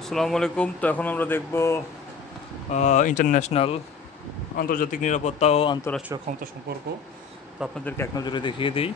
আসসালামু আলাইকুম। তো এখন আমরা দেখব ইন্টারন্যাশনাল আন্তর্জাতিক নিরাপত্তা ও আন্তঃরাষ্ট্রীয় ক্ষমতা সম্পর্ক। তো আপনাদেরকে এক নজরে দেখিয়ে দিই।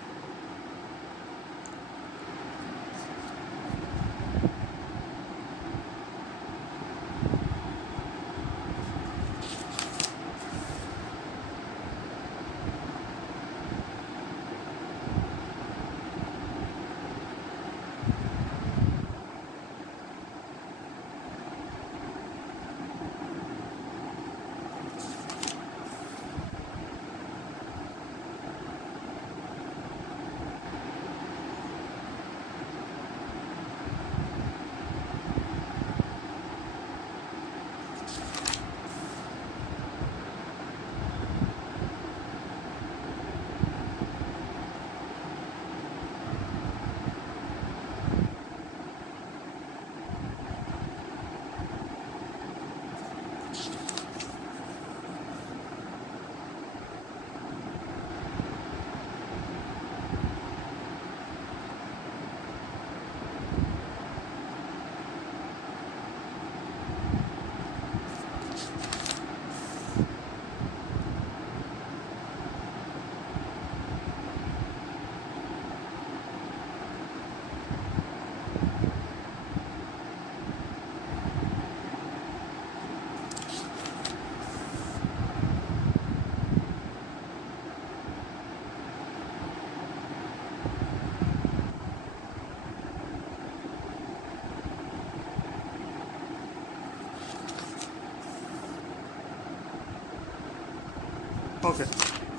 ওকে,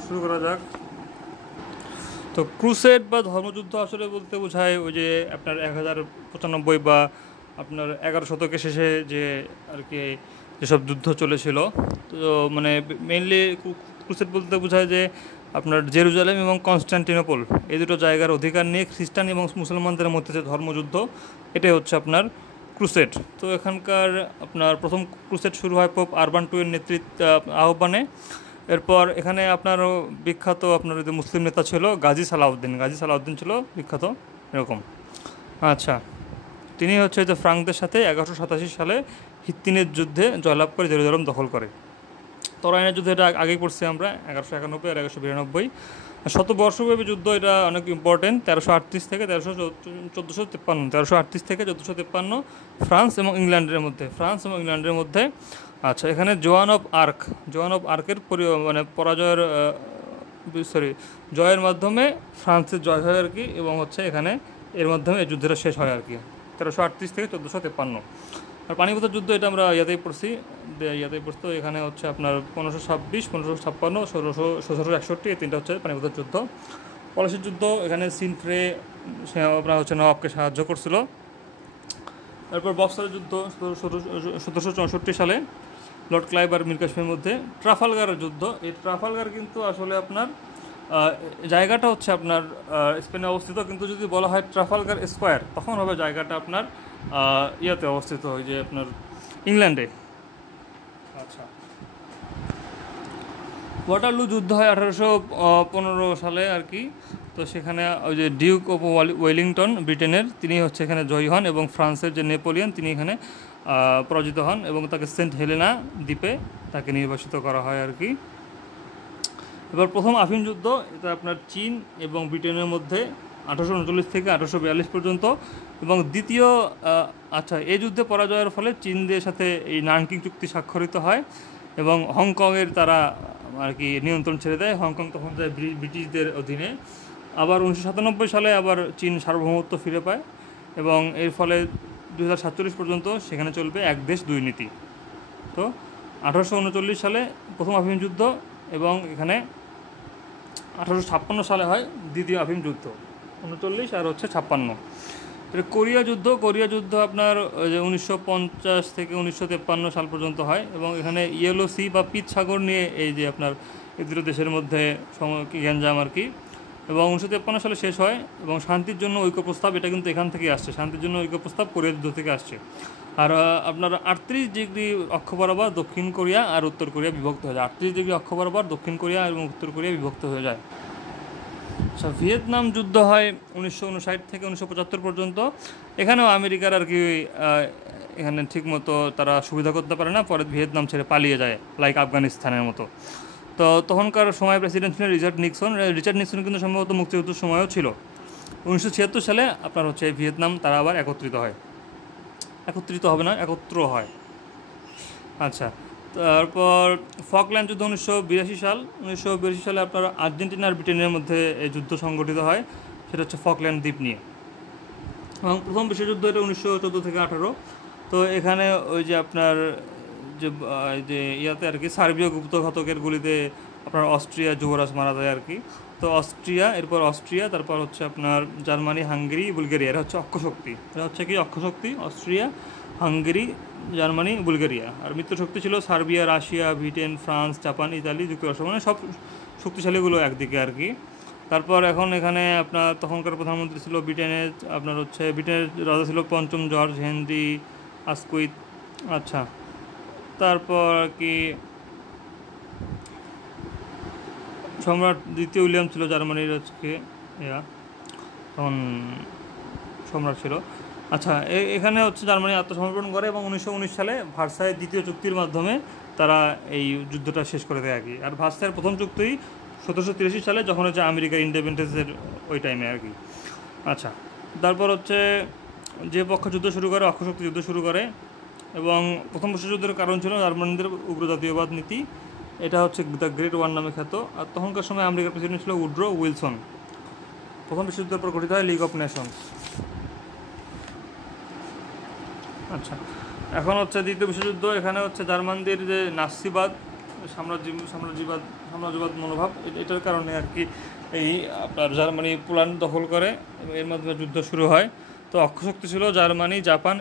শুরু করা যাক। তো ক্রুসেড বা ধর্মযুদ্ধ আসলে বলতে বোঝায় ওই যে আপনার 1095 বা আপনার 11 শতকের শেষে যে আর কি যেসব যুদ্ধ চলেছিল। তো মানে মেইনলি ক্রুসেড বলতে বোঝায় যে আপনার জেরুজালেম এবং কনস্টান্টিনোপল এই দুটো জায়গার অধিকার নিয়ে খ্রিস্টান এবং মুসলমানদের মধ্যে যে ধর্মযুদ্ধ, এটাই হচ্ছে আপনার ক্রুসেড। তো এখানকার আপনার প্রথম ক্রুসেড শুরু হয় পোপ আরবান টু এর আহ্বানে। এরপর এখানে আপনারও বিখ্যাত আপনার যে মুসলিম নেতা ছিল গাজী সালাউদ্দিন ছিল বিখ্যাত এরকম। আচ্ছা, তিনি হচ্ছে যে ফ্রাঙ্কদের সাথে 1187 সালে হিত্তিনের যুদ্ধে জয়লাভ করে জেরুজালেম দখল করে। তরাইনের যুদ্ধে এটা আগেই পড়ছি আমরা, 1191 আর 1192। শতবর্ষব্যাপী যুদ্ধ, এটা অনেক ইম্পর্টেন্ট। 1338 থেকে 1453 ফ্রান্স এবং ইংল্যান্ডের মধ্যে। আচ্ছা, এখানে জোয়ান অফ আর্কের জয়ের মাধ্যমে ফ্রান্সের জয় হয় আর কি, এবং হচ্ছে এখানে এর মাধ্যমে এই যুদ্ধটা শেষ হয় আর কি, 1338 থেকে 1453। আর পানিপথের যুদ্ধ, এটা আমরা ইয়াতেই পড়তো। এখানে হচ্ছে আপনার 1526, 1556, 1661 এই তিনটা হচ্ছে পানিপথের যুদ্ধ। পলাশির যুদ্ধ, এখানে সিনফ্রে আপনার হচ্ছে নবাবকে সাহায্য করছিল। তারপর বক্সারের যুদ্ধ 1764 সালে লর্ড ক্লাইভ আর মীর কাসিমের মধ্যে। ট্রাফালগারের যুদ্ধ, এই ট্রাফালগার কিন্তু আসলে আপনার জায়গাটা হচ্ছে আপনার স্পেনে অবস্থিত, কিন্তু যদি বলা হয় ট্রাফালগার স্কোয়ার তখন হবে জায়গাটা আপনার ইয়াতে অবস্থিত, ওই যে আপনার ইংল্যান্ডে। আচ্ছা, ওয়াটারলু যুদ্ধ হয় 1815 সালে আর কি। তো সেখানে ওই যে ডিউক অফ ওয়েলিংটন ব্রিটেনের, তিনি হচ্ছে এখানে জয়ী হন, এবং ফ্রান্সের যে নেপোলিয়ন তিনি এখানে পরাজিত হন, এবং তাকে সেন্ট হেলেনা দ্বীপে তাকে নির্বাসিত করা হয় আর কি। এবার প্রথম আফিম যুদ্ধ, এটা আপনার চীন এবং ব্রিটেনের মধ্যে 1839 থেকে 1842 পর্যন্ত। এবং দ্বিতীয় আচ্ছা, এই যুদ্ধে পরাজয়ের ফলে চীনদের সাথে এই নানকিং চুক্তি স্বাক্ষরিত হয়, এবং হংকংয়ের তারা আর কি নিয়ন্ত্রণ ছেড়ে দেয়। হংকং তখন যায় ব্রিটিশদের অধীনে। আবার 1997 সালে আবার চীন সার্বভৌমত্ব ফিরে পায়, এবং এর ফলে 2047 পর্যন্ত সেখানে চলবে এক দেশ দুই নীতি। তো 1839 সালে প্রথম আফিম যুদ্ধ, এবং এখানে 1856 সালে হয় দ্বিতীয় আফিম যুদ্ধ, 39 আর হচ্ছে 56। কোরিয়া যুদ্ধ আপনার যে 1950 থেকে 1953 সাল পর্যন্ত হয়, এবং এখানে ইয়েলো সি বা পিচ সাগর নিয়ে এই যে আপনার এই দুটো দেশের মধ্যে গ্যাঞ্জাম আর কি, এবং 1953 সালে শেষ হয়। এবং শান্তির জন্য ঐক্য প্রস্তাব, এটা কিন্তু এখান থেকেই আসছে, শান্তির জন্য ঐক্য প্রস্তাব কোরিয়া যুদ্ধ থেকে আসছে। আর আপনার 38 ডিগ্রি অক্ষ বরাবর দক্ষিণ কোরিয়া আর উত্তর কোরিয়া বিভক্ত হয়ে যায়। 38 ডিগ্রি অক্ষ বরাবর দক্ষিণ কোরিয়া এবং উত্তর কোরিয়া বিভক্ত হয়ে যায়। আচ্ছা, ভিয়েতনাম যুদ্ধ হয় 1959 থেকে 1975 পর্যন্ত। এখানেও আমেরিকার আর কি এখানে ঠিকমতো তারা সুবিধা করতে পারে না, পরে ভিয়েতনাম ছেড়ে পালিয়ে যায়, লাইক আফগানিস্তানের মতো। তো তখনকার সময় প্রেসিডেন্ট ছিলেন রিচার্ড নিক্সন কিন্তু সম্ভবত মুক্তিযুদ্ধের সময়ও ছিল। 1976 সালে আপনার হচ্ছে ভিয়েতনাম তারা আবার একত্রিত হয়। আচ্ছা, তারপর ফকল্যান্ড যুদ্ধ 1982 সালে আপনার আর্জেন্টিনা আর ব্রিটেনের মধ্যে এই যুদ্ধ সংগঠিত হয়, সেটা হচ্ছে ফকল্যান্ড দ্বীপ নিয়ে। এবং প্রথম বিশ্বযুদ্ধ এটা 1914 থেকে 18। তো এখানে ওই যে আপনার যে ইয়াতে আর কি সার্বীয় গুপ্তঘাতকের গুলিতে আপনার অস্ট্রিয়া যুবরাজ মারা যায় আর কি। তো অস্ট্রিয়া, তারপর হচ্ছে আপনার জার্মানি, হাঙ্গেরি, বুলগেরিয়া, এরা হচ্ছে অক্ষশক্তি, অস্ট্রিয়া, হাঙ্গেরি, জার্মানি, বুলগেরিয়া। আর মিত্রশক্তি ছিল Serbia, Russia, Britain, France, Japan, Italy, যুক্তরাষ্ট্র, মানে সব শক্তিশালীগুলো একদিকে আর কি। তারপর এখন এখানে আপনার তখনকার প্রধানমন্ত্রী ছিল ব্রিটেনের রাজা ছিল পঞ্চম জর্জ হেনরি আসকুইথ। আচ্ছা, তারপর আর কি সম্রাট দ্বিতীয় উইলিয়াম ছিল জার্মানির তখন সম্রাট ছিল। আচ্ছা, এখানে হচ্ছে জার্মানি আত্মসমর্পণ করে এবং 1919 সালে ভার্সাই দ্বিতীয় চুক্তির মাধ্যমে তারা এই যুদ্ধটা শেষ করে দেয় আর কি। আর ভার্সাইয়ের প্রথম চুক্তি 1783 সালে, যখন হচ্ছে আমেরিকার ইন্ডিপেন্ডেন্সের ওই টাইমে আর কি। আচ্ছা, তারপর হচ্ছে যে পক্ষ যুদ্ধ শুরু করে, অক্ষশক্তি যুদ্ধ শুরু করে, এবং প্রথম বিশ্বযুদ্ধের কারণ ছিল জার্মানিদের উগ্র জাতীয়বাদ নীতি। এটা হচ্ছে দ্য গ্রেট ওয়ার নামে খ্যাত। আর তখনকার সময় আমেরিকার প্রেসিডেন্ট ছিল উড্রো উইলসন। প্রথম বিশ্বযুদ্ধের পর গঠিত হয় লিগ অফ নেশনস। আচ্ছা, এখন হচ্ছে দ্বিতীয় বিশ্বযুদ্ধ। এখানে হচ্ছে জার্মানদের যে নাৎসিবাদ, সাম্রাজ্যবাদ মনোভাব, এটার কারণে আর কি এই আপনার জার্মানি পোল্যান্ড দখল করে এবং এর মাধ্যমে যুদ্ধ শুরু হয়। তো অক্ষশক্তি ছিল জার্মানি, জাপান,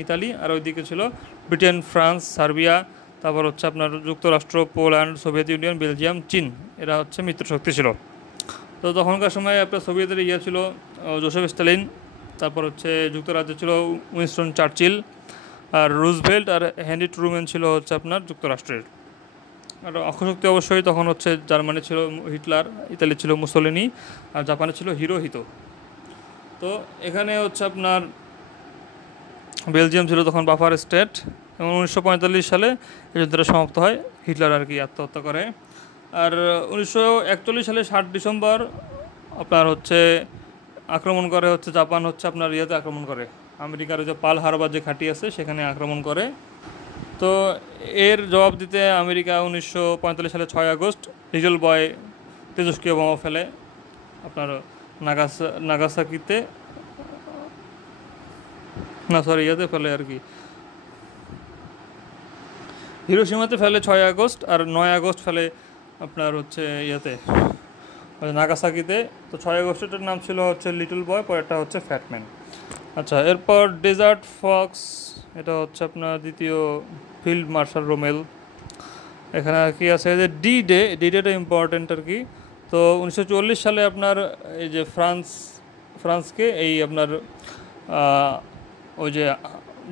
ইতালি, আর ওইদিকে ছিল ব্রিটেন, ফ্রান্স, সার্বিয়া, তারপর হচ্ছে আপনার যুক্তরাষ্ট্র, পোল্যান্ড, সোভিয়েত ইউনিয়ন, বেলজিয়াম, চীন, এরা হচ্ছে মিত্রশক্তি ছিল। তো তখনকার সময় আপনার সোভিয়েতের ছিল জোসেফ স্টালিন, তারপর হচ্ছে যুক্তরাজ্যে ছিল উইনস্টন চার্চিল, আর রুজভেল্ট আর হেনরি ট্রুম্যান ছিল হচ্ছে আপনার যুক্তরাষ্ট্রের। আর অক্ষশক্তি অবশ্যই তখন হচ্ছে জার্মানি ছিল হিটলার, ইতালি ছিল মুসোলিনি, আর জাপানে ছিল হিরোহিতো। তো এখানে হচ্ছে আপনার বেলজিয়াম ছিল তখন বাফার স্টেট, এবং 1945 সালে এই যুদ্ধটা সমাপ্ত হয়, হিটলার আর কি আত্মহত্যা করে। আর 1941 সালে 7 ডিসেম্বর আপনার হচ্ছে আক্রমণ করে হচ্ছে জাপান হচ্ছে আপনার আক্রমণ করে আমেরিকার যে পার্ল হারবার যে ঘাঁটি আছে সেখানে আক্রমণ করে। তো এর জবাব দিতে আমেরিকা 1945 সালে 6 আগস্ট লিটল বয় তেজস্ক্রিয় বোমা ফেলে আপনার নাগাসাকিতে ফেলে আর কি, হিরোশিমাতে ফেলে 6 আগস্ট, আর 9 আগস্ট ফেলে আপনার হচ্ছে নাগাসাকিতে। তো 6 আগস্টের নাম ছিল হচ্ছে লিটল বয়, পরেরটা হচ্ছে ফ্যাটম্যান। আচ্ছা, এরপর ডেজার্ট ফক্স, এটা হচ্ছে আপনার দ্বিতীয় ফিল্ড মার্শাল রোমেল। এখানে আর কি আছে যে ডি-ডেটা ইম্পর্টেন্ট আর কি। তো 1944 সালে আপনার এই যে ফ্রান্সকে এই আপনার ওই যে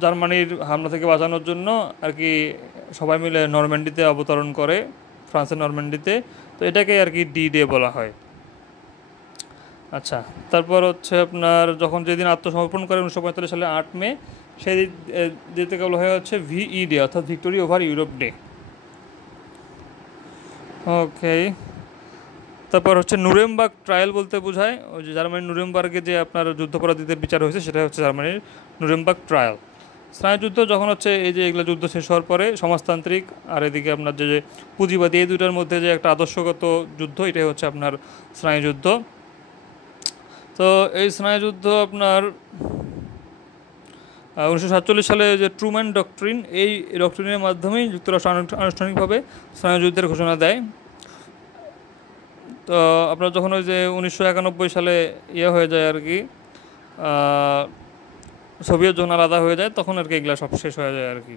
জার্মানির হামলা থেকে বাঁচানোর জন্য আর কি সবাই মিলে নরম্যান্ডিতে অবতরণ করে, ফ্রান্সের নরম্যান্ডিতে। তো এটাকে আর কি ডি-ডে বলা হয়। আচ্ছা, তারপর হচ্ছে আপনার যখন যেদিন আত্মসমর্পণ করে 1945 সালে 8 মে, সেই দিতে বলা হয় হচ্ছে VE ডে, অর্থাৎ ভিক্টোরি ওভার ইউরোপ ডে। ওকে, তারপর হচ্ছে নুরেমবার্গ ট্রায়াল বলতে বোঝায় ওই যে জার্মানির নুরেমবার্গে যে আপনার যুদ্ধাপরাধীদের বিচার হয়েছে, সেটা হচ্ছে জার্মানির নুরেমবার্গ ট্রায়াল। স্নায়ুযুদ্ধ যখন হচ্ছে এই যে এগুলো যুদ্ধ শেষ হওয়ার পরে সমাজতান্ত্রিক আর এদিকে আপনার যে পুঁজিবাদী, এই দুটার মধ্যে যে একটা আদর্শগত যুদ্ধ, এটাই হচ্ছে আপনার স্নায়ুযুদ্ধ। তো এই স্নায়ুযুদ্ধ আপনার 1947 সালে যে ট্রুম্যান ডক্ট্রিন, এই ডক্ট্রিনের মাধ্যমেই যুক্তরাষ্ট্র আনুষ্ঠানিকভাবে স্নায়ুযুদ্ধের ঘোষণা দেয়। তো আপনার যখন ওই যে 1991 সালে হয়ে যায় আর কি, সোভিয়েত যখন আলাদা হয়ে যায়, তখন আর কি এগুলো সব শেষ হয়ে যায় আর কি।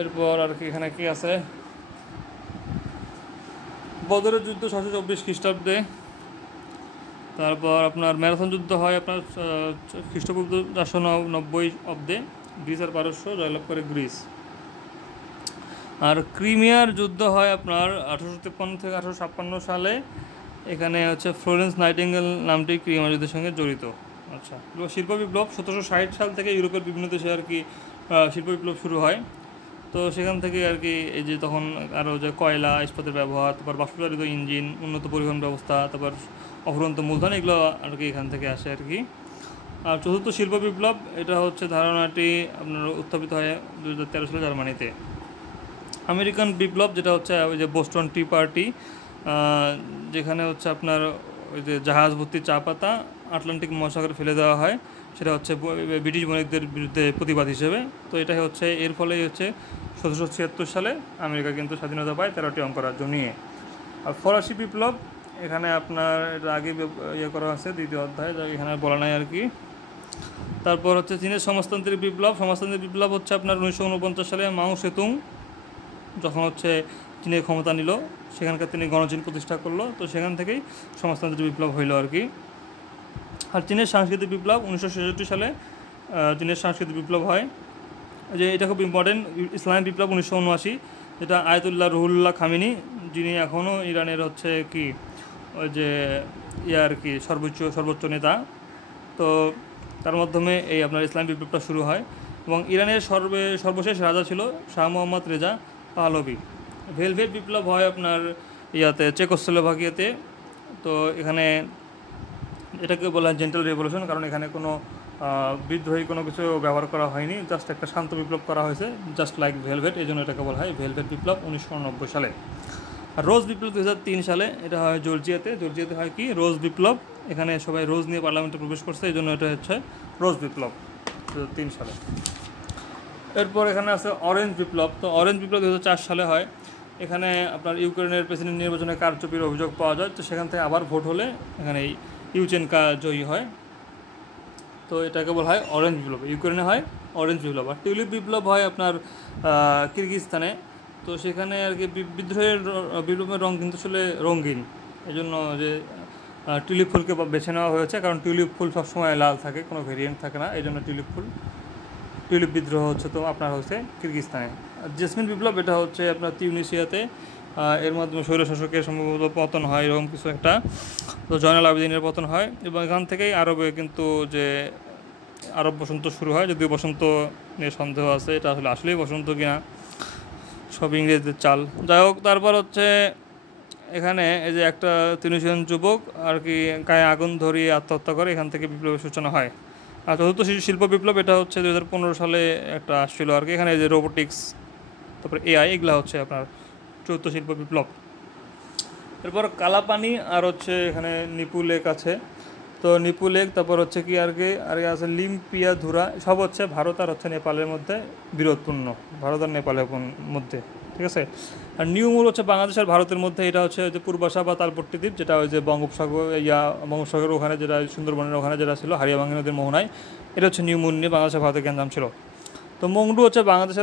এরপর আর কি এখানে কি আছে, বদরের যুদ্ধ 724 খ্রিস্টাব্দে। তারপর আপনার ম্যারাথন যুদ্ধ হয় আপনার খ্রিস্টপূর্ব 490 অব্দে, গ্রিস আর পারস্য জয়লাভ করে গ্রিস। আর ক্রিমিয়ার যুদ্ধ হয় আপনার 1853 থেকে 1856 সালে। এখানে হচ্ছে ফ্লোরেন্স নাইটিঙ্গেল নামটি ক্রিমিয়ার যুদ্ধের সঙ্গে জড়িত। আচ্ছা, শিল্প বিপ্লব 1760 সাল থেকে ইউরোপের বিভিন্ন দেশে আর কি শিল্প বিপ্লব শুরু হয়। তো সেখান থেকে আর কি এই যে তখন আরও যে কয়লা ইস্পাতের ব্যবহার, তারপর বাষ্পচালিত ইঞ্জিন, উন্নত পরিবহন ব্যবস্থা, তারপর অফুরন্ত মূলধন, এগুলো আর কি এখান থেকে আসে আর কি। আর চতুর্থ শিল্প বিপ্লব, এটা হচ্ছে ধারণাটি আপনার উত্থাপিত হয় 2013 সালে জার্মানিতে। আমেরিকান বিপ্লব, যেটা হচ্ছে ওই যে বোস্টন টি পার্টি, যেখানে হচ্ছে আপনার ওই যে জাহাজ ভর্তি চা পাতা আটলান্টিক মহাসাগরে ফেলে দেওয়া হয়, সেটা হচ্ছে ব্রিটিশ বণিকদের বিরুদ্ধে প্রতিবাদ হিসেবে। তো এটাই হচ্ছে, এর ফলেই হচ্ছে 1776 সালে আমেরিকা কিন্তু স্বাধীনতা পায় 13টি অঙ্গরাজ্য নিয়ে। আর ফরাসি বিপ্লব, এখানে আপনার এটা আগে ইয়ে করা আছে 2য় অধ্যায়, যা এখানে বলা নাই আর কি। তারপর হচ্ছে চীনের সমাজতান্ত্রিক বিপ্লব। সমাজতান্ত্রিক বিপ্লব হচ্ছে আপনার 1949 সালে মাও সেতুং যখন হচ্ছে চীনে ক্ষমতা নিল, সেখানকার তিনি গণচীন প্রতিষ্ঠা করলো। তো সেখান থেকেই সমাজতান্ত্রিক বিপ্লব হইল আর কি। আর চীনের সাংস্কৃতিক বিপ্লব 1966 সালে চীনের সাংস্কৃতিক বিপ্লব হয়, যে এটা খুব ইম্পর্টেন্ট। ইসলামিক বিপ্লব 1979, যেটা আয়াতুল্লাহ রুহুল্লাহ খামেনি, যিনি এখনও ইরানের হচ্ছে কি ওই যে আর কি সর্বোচ্চ নেতা। তো তার মাধ্যমে এই আপনার ইসলামিক বিপ্লবটা শুরু হয়। এবং ইরানের সর্বশেষ রাজা ছিল শাহ মোহাম্মদ রেজা পাহলভি। ভেলভেট বিপ্লব হয় আপনার চেকোস্লোভাকিয়াতে। তো এখানে এটাকে বলা হয় জেন্টাল রেভলিউশন, কারণ এখানে কোনো বিদ্রোহী কোনো কিছু ব্যবহার করা হয়নি, জাস্ট একটা শান্ত বিপ্লব করা হয়েছে, জাস্ট লাইক ভেলভেট, এই জন্য এটাকে বলা হয় ভেলভেট বিপ্লব 1990 সালে। আর রোজ বিপ্লব 2003 সালে, এটা হয় জর্জিয়াতে হয় কি রোজ বিপ্লব। এখানে সবাই রোজ নিয়ে পার্লামেন্টে প্রবেশ করছে, এই জন্য এটা হচ্ছে রোজ বিপ্লব 2003 সালে। এরপর এখানে আছে অরেঞ্জ বিপ্লব। তো অরেঞ্জ বিপ্লব 2004 সালে হয়। এখানে আপনার ইউক্রেনের প্রেসিডেন্ট নির্বাচনে কারচুপির অভিযোগ পাওয়া যায়। তো সেখান থেকে আবার ভোট হলে এখানে ইউচেনকা জয়ী হয়। তো এটাকে বলা হয় অরেঞ্জ বিপ্লব। ইউক্রেনে হয় অরেঞ্জ বিপ্লব। আর টিউলিপ বিপ্লব হয় আপনার কিরগিজস্তানে। তো সেখানে আর কি বিপ্লবের রঙ কিন্তু আসলে রঙিন, এই জন্য যে টিউলিপ ফুলকে বেছে নেওয়া হয়েছে, কারণ টিউলিপ ফুল সবসময় লাল থাকে, কোনো ভেরিয়েন্ট থাকে না, এই জন্য টিউলিপ বিদ্রোহ হচ্ছে তো আপনার হচ্ছে কিরগিজস্তানে। জেসমিন বিপ্লব, এটা হচ্ছে আপনার তিউনিসিয়াতে। এর মাধ্যমে স্বৈরশাসকের সম্ভবত পতন হয়, এরকম কিছু একটা। তো জয়নাল আবেদিনের পতন হয়, এবং এখান থেকেই আরবে কিন্তু যে আরব বসন্ত শুরু হয়, যদিও বসন্ত নিয়ে সন্দেহ আছে, এটা আসলেই বসন্ত কিনা, সব ইংরেজদের চাল। যাই হোক, তারপর হচ্ছে এখানে এই যে একটা তিউনিসিয়ান যুবক আর কি গায়ে আগুন ধরিয়ে আত্মহত্যা করে, এখান থেকে বিপ্লবের সূচনা হয়। আর চতুর্থ শিল্প বিপ্লব, এটা হচ্ছে 2015 সালে একটা আসছিল আর কি। এখানে যে রোবোটিক্স, তারপর এআই, এগুলো হচ্ছে আপনার চতুর্থ শিল্প বিপ্লব। এরপর কালাপানি আর হচ্ছে এখানে নিপু লেক আছে। তো নিপু লেক, তারপর হচ্ছে কি আর আছে লিম্পিয়া ধুরা, সব হচ্ছে ভারত আর হচ্ছে নেপালের মধ্যে বিরোধপূর্ণ, ভারত আর নেপালের মধ্যে, ঠিক আছে। আর নিউমুর হচ্ছে বাংলাদেশ আর ভারতের মধ্যে, এটা হচ্ছে যে পূর্বাশা বা তালপট্টি দ্বীপ, যেটা ওই যে বঙ্গোপসাগরের ওখানে, যেটা সুন্দরবনের ওখানে যেটা ছিল হারিয়াবাঙ্গি নদীর মোহনায়, এটা হচ্ছে নিউমুর নিয়ে বাংলাদেশ আর ভারতের গ্যাঞ্জাম ছিল। তো মংডু হচ্ছে বাংলাদেশ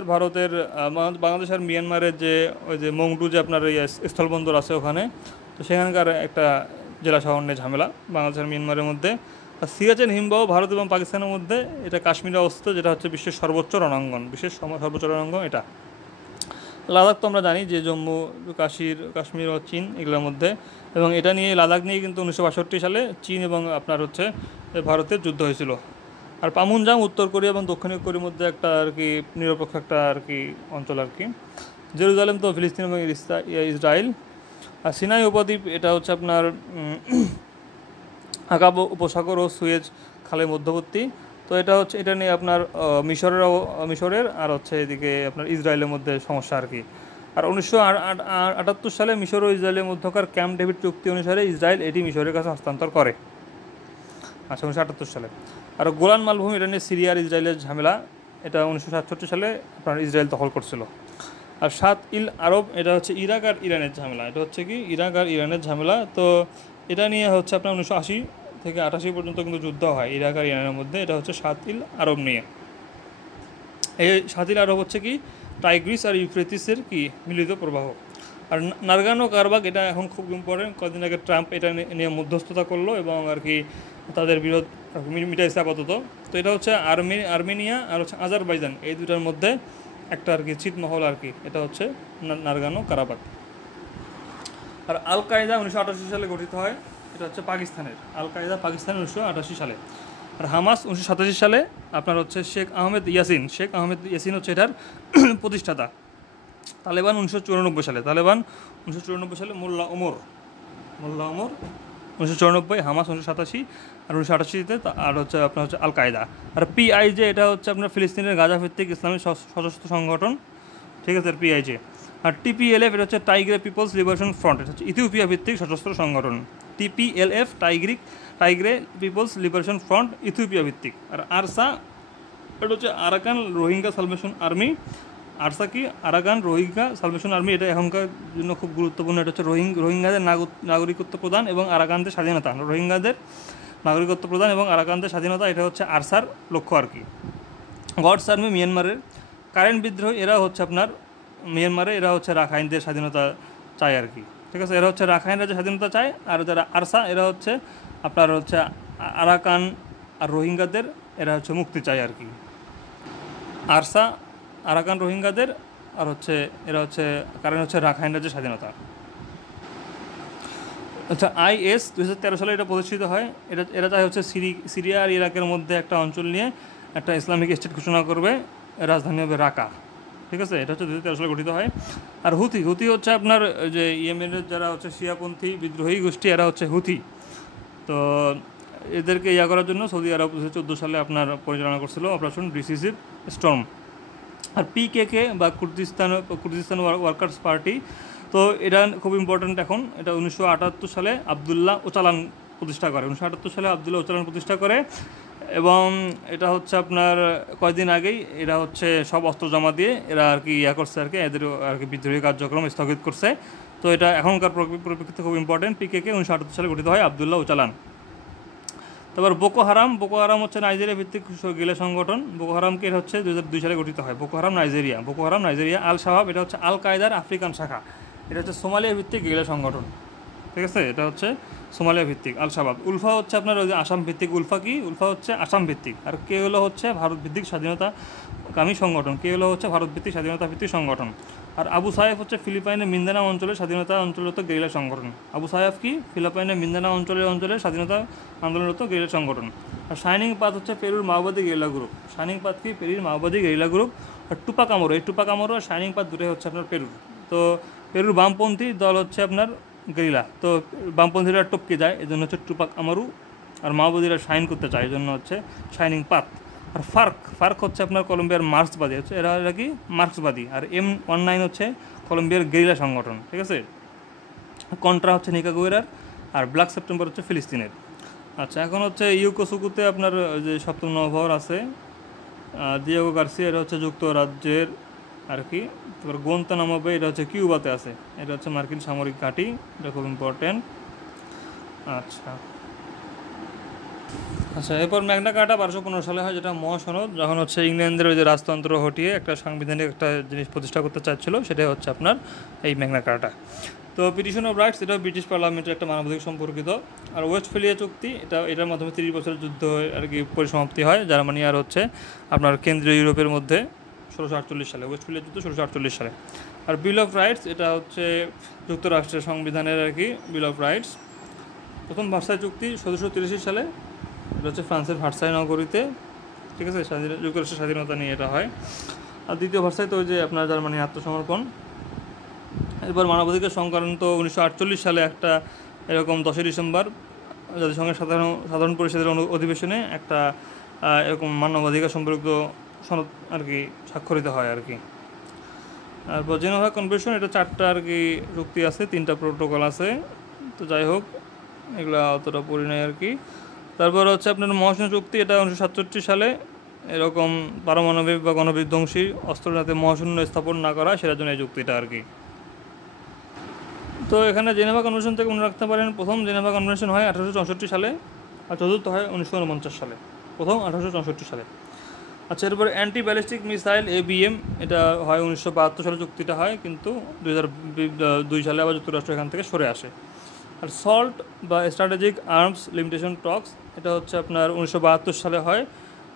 আর মিয়ানমারের যে ওই যে মংডু যে আপনার এই স্থলবন্দর আছে ওখানে, তো সেখানকার একটা জেলা শহর নিয়ে ঝামেলা বাংলাদেশ আর মিয়ানমারের মধ্যে। আর সিয়াচেন হিমবাহ ভারত এবং পাকিস্তানের মধ্যে, এটা কাশ্মীরে অবস্থিত, যেটা হচ্ছে বিশ্বের সর্বোচ্চ রণাঙ্গন এটা। লাদাখ তো আমরা জানি যে জম্মু কাশ্মীর ও চীন এগুলোর মধ্যে, এবং এটা নিয়ে লাদাখ নিয়ে কিন্তু 1962 সালে চীন এবং আপনার হচ্ছে ভারতের যুদ্ধ হয়েছিল। আর পামুনজাং উত্তর কোরিয়া এবং দক্ষিণ কোরিয়ার মধ্যে একটা আর কি নিরপেক্ষ একটা আর কি অঞ্চল আর কি। জেরুজালেম তো ফিলিস্তিন এবং ইসরায়েল। আর সিনাই উপদ্বীপ, এটা হচ্ছে আপনার আকাব উপসাগর ও সুয়েজ খালের মধ্যবর্তী। তো এটা নিয়ে আপনার মিশরের আর হচ্ছে এদিকে আপনার ইসরায়েলের মধ্যে সমস্যা আর কি। আর 1978 সালে মিশর ও ইসরায়েলের মধ্যকার ক্যাম্প ডেভিড চুক্তি অনুসারে ইসরায়েল এটি মিশরের কাছে হস্তান্তর করে। আচ্ছা, 1978 সালে। আর গোলান মালভূমি, এটা নিয়ে সিরিয়া আর ইসরায়েলের ঝামেলা, এটা 1967 সালে আপনার ইসরায়েল দখল করছিল। আর সাত ইল আরব, এটা হচ্ছে ইরাক আর ইরানের ঝামেলা। তো এটা নিয়ে হচ্ছে আপনার 1980 থেকে 88 পর্যন্ত কিন্তু যুদ্ধ হয় ইরাক আর ইরানের মধ্যে, এটা হচ্ছে সাত ইল আরব নিয়ে। এই সাত ইল আরব হচ্ছে কি টাইগ্রিস আর ইউফ্রেটিসের কি মিলিত প্রবাহ। আর নারগানো কারবাক, এটা এখন খুব ইম্পর্টেন্ট, কদিন আগে ট্রাম্প এটা নিয়ে মধ্যস্থতা করলো এবং আর কি তাদের বিরোধ মিটাইছে আপাতত। তো এটা হচ্ছে আর্মেনিয়া আর হচ্ছে আজারবাইজান, এই দুটার মধ্যে একটা আর কি ছিটমহল আর কি, এটা হচ্ছে নারগানো কারাবাক। আর আল কায়দা 1988 সালে গঠিত হয়, এটা হচ্ছে পাকিস্তানের। আল কায়দা পাকিস্তানের 1988 সালে। আর হামাস 1987 সালে আপনার হচ্ছে শেখ আহমেদ ইয়াসিন হচ্ছে এটার প্রতিষ্ঠাতা। তালেবান 1994 সালে, 1994 সালে মোল্লা ওমর 1994, হামাস 1987, আর 1988-তে আর হচ্ছে আপনার হচ্ছে আল কায়দা। আর পিআইজে এটা হচ্ছে আপনার ফিলিস্তিনের গাজা ভিত্তিক ইসলামী সশস্ত্র সংগঠন, ঠিক আছে, পিআইজে। আর টিপিএলএফ এটা হচ্ছে টাইগ্রে পিপলস লিবারেশন ফ্রন্ট, এটা হচ্ছে ইথিওপিয়া ভিত্তিক সশস্ত্র সংগঠন। TPLF Tigray People's Liberation Front, Ethiopia ভিত্তিক। আর আরসা এটা হচ্ছে Arakan Rohingya Salvation Army. ARSA কি? Arakan Rohingya Salvation Army. এটা এখনকার জন্য খুব গুরুত্বপূর্ণ। এটা হচ্ছে রোহিঙ্গাদের নাগরিকত্ব প্রদান এবং আরাকানদের স্বাধীনতা, রোহিঙ্গাদের নাগরিকত্ব প্রদান এবং আরাকানদের স্বাধীনতা, এটা হচ্ছে আরসার লক্ষ্য আর কি। গডস আর্মি মিয়ানমারের কারেন্ট বিদ্রোহী, এরা হচ্ছে আপনার মিয়ানমারে, এরা হচ্ছে রাখাইনদের স্বাধীনতা চায় আর কি, ঠিক আছে। এরা হচ্ছে রাখাইনরা যে স্বাধীনতা চায়। আর যারা আরসা এরা হচ্ছে আপনার হচ্ছে আরাকান আর রোহিঙ্গাদের, এরা হচ্ছে মুক্তি চায় আর কি। আরসা আরাকান রোহিঙ্গাদের, আর হচ্ছে এরা হচ্ছে কারণ হচ্ছে রাখাইনরা যে স্বাধীনতা। আচ্ছা, IS 2013 সালে এটা প্রতিষ্ঠিত হয়। এরা চায় হচ্ছে সিরিয়া আর ইরাকের মধ্যে একটা অঞ্চল নিয়ে একটা ইসলামিক স্টেট ঘোষণা করবে, রাজধানী হবে রাকা, ঠিক আছে। এটা হচ্ছে 2013 সালে গঠিত হয়। আর হুতি হচ্ছে আপনার যে ইয়েমেনের যারা হচ্ছে শিয়াপন্থী বিদ্রোহী গোষ্ঠী, এরা হচ্ছে হুতি। তো এদেরকে করার জন্য সৌদি আরব 2014 সালে আপনার পরিচালনা করছিল অপারেশন ডিসিসিভ স্টর্ম। আর PKK বা কুর্দিস্তান ওয়ার্কার্স পার্টি, তো এটা খুব ইম্পর্ট্যান্ট এখন। এটা 1978 সালে আবদুল্লাহ ওচালান প্রতিষ্ঠা করে। 1978 সালে আবদুল্লাহ ওচালান প্রতিষ্ঠা করে, এবং এটা হচ্ছে আপনার কয়েকদিন আগেই এরা হচ্ছে সব অস্ত্র জমা দিয়ে এরা আর কি করছে আর কি, এদের আর কি বিদ্রোহী কার্যক্রম স্থগিত করছে। তো এটা এখনকার পরিপ্রেক্ষিতে খুব ইম্পর্টেন্ট। PKK 1978 সালে গঠিত হয় আবদুল্লাহ ওচালান। তারপর বোকো হারাম হচ্ছে নাইজেরিয়া ভিত্তিক গেরিলা সংগঠন। বোকো হারামকে এটা হচ্ছে 2002 সালে গঠিত হয়। Boko Haram Nigeria. আল শাবাব এটা হচ্ছে আল কায়দার আফ্রিকান শাখা। এটা হচ্ছে সোমালিয়া ভিত্তিক গেরিলা সংগঠন, ঠিক আছে। এটা হচ্ছে সোমালিয়া ভিত্তিক আল শাবাব। উলফা হচ্ছে আপনার ওই যে আসাম ভিত্তিক। উলফা হচ্ছে আসাম ভিত্তিক। আর কেওলো হচ্ছে ভারত ভিত্তিক স্বাধীনতাকামী সংগঠন। সংগঠন। আর আবু সায়েফ হচ্ছে ফিলিপাইনের মিন্দানাও অঞ্চলের স্বাধীনতা অঞ্চলরত গেরিলা সংগঠন। আবু সায়েফ কি? ফিলিপাইনের মিন্দানাও অঞ্চলের স্বাধীনতা আন্দোলনরত গেরিলা সংগঠন। আর শাইনিং পাথ হচ্ছে পেরুর মাওবাদী গেরিলা গ্রুপ। পেরুর মাওবাদী গেরিলা গ্রুপ। আর টুপাকামোরো, এই টুপাকামোরো আর শাইনিং পাথ দুটোই হচ্ছে আপনার পেরুর। তো পেরুর বামপন্থী দল হচ্ছে আপনার গেরিলা। তো বামপন্থীরা টপকে যায়, এই জন্য হচ্ছে টুপাক আমারু। আর মাওবাদীরা শাইন করতে চায়, এই জন্য হচ্ছে শাইনিং পাথ। আর ফার্ক হচ্ছে আপনার কলম্বিয়ার মার্ক্সবাদী, হচ্ছে এরা কি মার্ক্সবাদী। আর M19 হচ্ছে কলম্বিয়ার গেরিলা সংগঠন, ঠিক আছে। কন্ট্রা হচ্ছে নিকাগুয়েরার। আর ব্ল্যাক সেপ্টেম্বর হচ্ছে ফিলিস্তিনের। আচ্ছা, এখন হচ্ছে ইউকোসুকুতে আপনার যে 7ম নভর আছে দিয়েগো গার্সিয়া, এটা হচ্ছে যুক্তরাজ্যের আর কি। তারপর গুয়ান্তানামো বে, এটা হচ্ছে কিউবাতে আছে। এটা হচ্ছে মার্কিন সামরিক ঘাঁটি, এটা খুব ইম্পর্টেন্ট। আচ্ছা, এরপর ম্যাগনা কার্টা 1215 সালে হয়, যেটা মহাসনদ, যখন হচ্ছে ইংল্যান্ডের ওই যে রাজতন্ত্র হটিয়ে একটা সাংবিধানিক একটা জিনিস প্রতিষ্ঠা করতে চাচ্ছিল, সেটাই হচ্ছে আপনার এই ম্যাগনা কার্টা। তো পিটিশন অফ রাইটস, এটা ব্রিটিশ পার্লামেন্টের একটা মানবাধিকার সম্পর্কিত। আর ওয়েস্টফেলিয়া চুক্তি, এটার মাধ্যমে 30 বছরের যুদ্ধ আর কি পরিসমাপ্তি হয় জার্মানি আর হচ্ছে আপনার কেন্দ্রীয় ইউরোপের মধ্যে 1648 সালে। ওয়েস্টফেলিয়া যুদ্ধ 1648 সালে। আর বিল অফ রাইটস, এটা হচ্ছে যুক্তরাষ্ট্রের সংবিধানের আর কি বিল অফ রাইটস। প্রথম ভার্সাই চুক্তি 1783 সালে, এটা হচ্ছে ফ্রান্সের ভার্সাই নগরীতে, ঠিক আছে। যুক্তরাষ্ট্রের স্বাধীনতা নিয়ে এটা হয়। আর দ্বিতীয় ভার্সাই তো ওই যে আপনার জার্মানির আত্মসমর্পণ। এরপর মানবাধিকার সংক্রান্ত 1948 সালে একটা এরকম 10 ডিসেম্বর জাতিসংঘের সাধারণ পরিষদের অধিবেশনে একটা এরকম মানবাধিকার সম্পর্কিত সনদ আর কি স্বাক্ষরিত হয় আর কি। তারপর জেনেভা কনভেনশন, এটা 4টা আর কি চুক্তি আছে, 3টা প্রোটোকল আছে। তো যাই হোক, এগুলো অতটা পড়ি নাই আর কি। তারপর হচ্ছে আপনার মহাশূন্য চুক্তি, এটা 1967 সালে এরকম পারমাণবিক বা গণবিধ্বংসী অস্ত্র যাতে মহাশূন্য স্থাপন না করা, সেটার জন্য এই চুক্তিটা আর কি। তো এখানে জেনেভা কনভেনশন থেকে মনে রাখতে পারেন, প্রথম জেনেভা কনভেনশন হয় 1864 সালে, আর চতুর্থ হয় 1949 সালে। প্রথম 1864 সালে। আচ্ছা, এরপর অ্যান্টি ব্যালিস্টিক মিসাইল ABM, এটা হয় 1972 সালে চুক্তিটা হয়, কিন্তু 2002 সালে আবার যুক্তরাষ্ট্র এখান থেকে সরে আসে। আর সল্ট বা স্ট্র্যাটেজিক আর্মস লিমিটেশন টক্স, এটা হচ্ছে আপনার 1972 সালে হয়।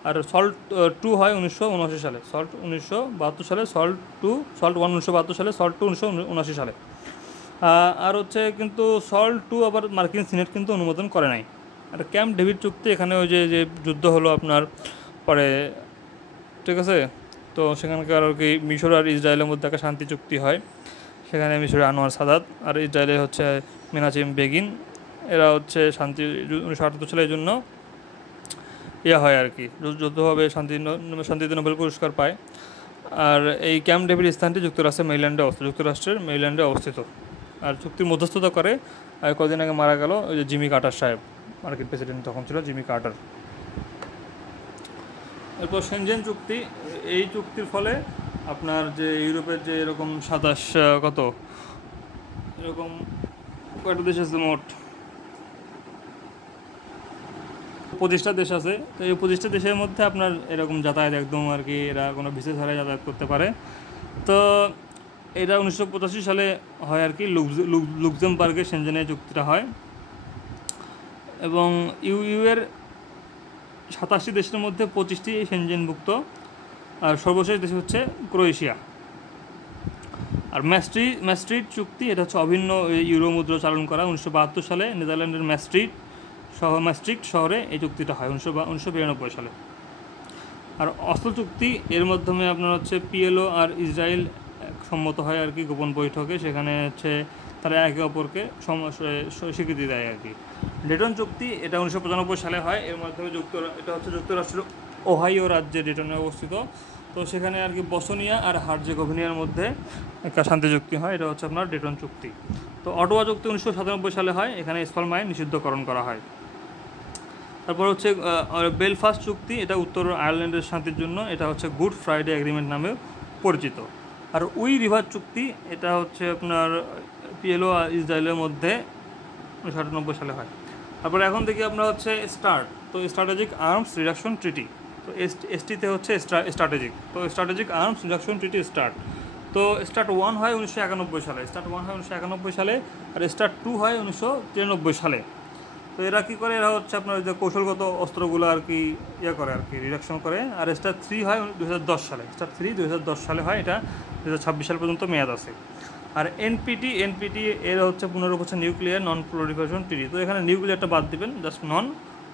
আর সল্ট 2 হয় 1979 সালে। সল্ট 1972 সালে, সল্ট 1 1972 সালে, সল্ট 2 1979 সালে। আর হচ্ছে কিন্তু সল্ট 2 আবার মার্কিন সিনেট কিন্তু অনুমোদন করে নাই। আর ক্যাম্প ডেভিড চুক্তি এখানে ওই যে যে যুদ্ধ হলো আপনার পরে, ঠিক আছে। তো সেখানকার আর কি মিশর আর ইসরায়েলের মধ্যে একটা শান্তি চুক্তি হয়, সেখানে মিশরের আনোয়ার সাদাত আর ইসরায়েলের হচ্ছে মেনাচিম বেগিন, এরা হচ্ছে শান্তি 1978 সালের জন্য ইয়ে হয় আর কি, যৌথভাবে শান্তিতে নোবেল পুরস্কার পায়। আর এই ক্যাম্প ডেভিড স্থানটি যুক্তরাষ্ট্রের মেরিল্যান্ডে অবস্থিত। আর চুক্তির মধ্যস্থতা করে আর কদিন আগে মারা গেল ওই যে জিমি কার্টার সাহেব, মার্কিন প্রেসিডেন্ট তখন ছিল জিমি কার্টার। এরপর সেনজেন চুক্তি, এই চুক্তির ফলে আপনার যে ইউরোপের যে এরকম কয়টা দেশ আছে, মোট 25টা দেশ আছে। তো এই 25টা দেশের মধ্যে আপনার এরকম যাতায়াত একদম আর কি, এরা কোনো ভিসা ছাড়াই যাতায়াত করতে পারে। তো এটা 1985 সালে হয় আর কি, লুক্সেমবার্গে সেনজেনের চুক্তিটা হয়। এবং এর 27টি দেশের মধ্যে 25টি সেনজেনভুক্ত, আর সর্বশেষ দেশ হচ্ছে ক্রোয়েশিয়া। আর ম্যাস্ট্রিট চুক্তি, এটা হচ্ছে অভিন্ন ইউরো মুদ্রা চালন করা 1972 সালে নেদারল্যান্ডের ম্যাস্ট্রিক্ট শহরে এই চুক্তিটা হয় 1992 সালে। আর অসলো চুক্তি, এর মাধ্যমে আপনার হচ্ছে পিএলও আর ইসরায়েল সম্মত হয় আর কি গোপন বৈঠকে, সেখানে হচ্ছে তারা একে অপরকে স্বীকৃতি দেয় আর কি। ডেটন চুক্তি, এটা 1995 সালে হয়, এর মাধ্যমে এটা হচ্ছে যুক্তরাষ্ট্রের ওহাইও রাজ্যে ডেটনে অবস্থিত। তো সেখানে আর কি বসনিয়া আর হার্জেগোভিনার মধ্যে একটা শান্তি চুক্তি হয়, এটা হচ্ছে আপনার ডেটন চুক্তি। তো অটোয়া চুক্তি 1997 সালে হয়, এখানে স্থল মাইন নিষিদ্ধকরণ করা হয়। তারপর হচ্ছে বেলফাস্ট চুক্তি, এটা উত্তর আয়ারল্যান্ডের শান্তির জন্য, এটা হচ্ছে গুড ফ্রাইডে এগ্রিমেন্ট নামে পরিচিত। আর রিভার চুক্তি, এটা হচ্ছে আপনার পিএলও আর ইসরায়েলের মধ্যে 1998 সালে হয়। তারপরে এখন দেখি আপনার হচ্ছে স্টার্ট, তো স্ট্র্যাটেজিক আর্মস রিডাকশন ট্রিটি, তো এসটিতে হচ্ছে স্ট্র্যাটেজিক, তো স্ট্র্যাটেজিক আর্মস রিডাকশন ট্রিটি স্টার্ট। তো স্টার্ট 1 হয় 1991 সালে, আর স্টার্ট 2 হয় 1993 সালে। তো এরা কী করে, এরা হচ্ছে আপনার যে কৌশলগত অস্ত্রগুলো আর কি করে আর কি রিডাকশন করে। আর স্টার 3 হয় 2010 সালে, স্টার 3 2010 সালে হয়, এটা 2026 সাল পর্যন্ত মেয়াদ আছে। আর এনপিটি এর হচ্ছে 15 বছর নিউক্লিয়ার নন প্রলিফারেশন ট্রিটি, তো এখানে নিউক্লিয়ারটা বাদ দিবেন, জাস্ট নন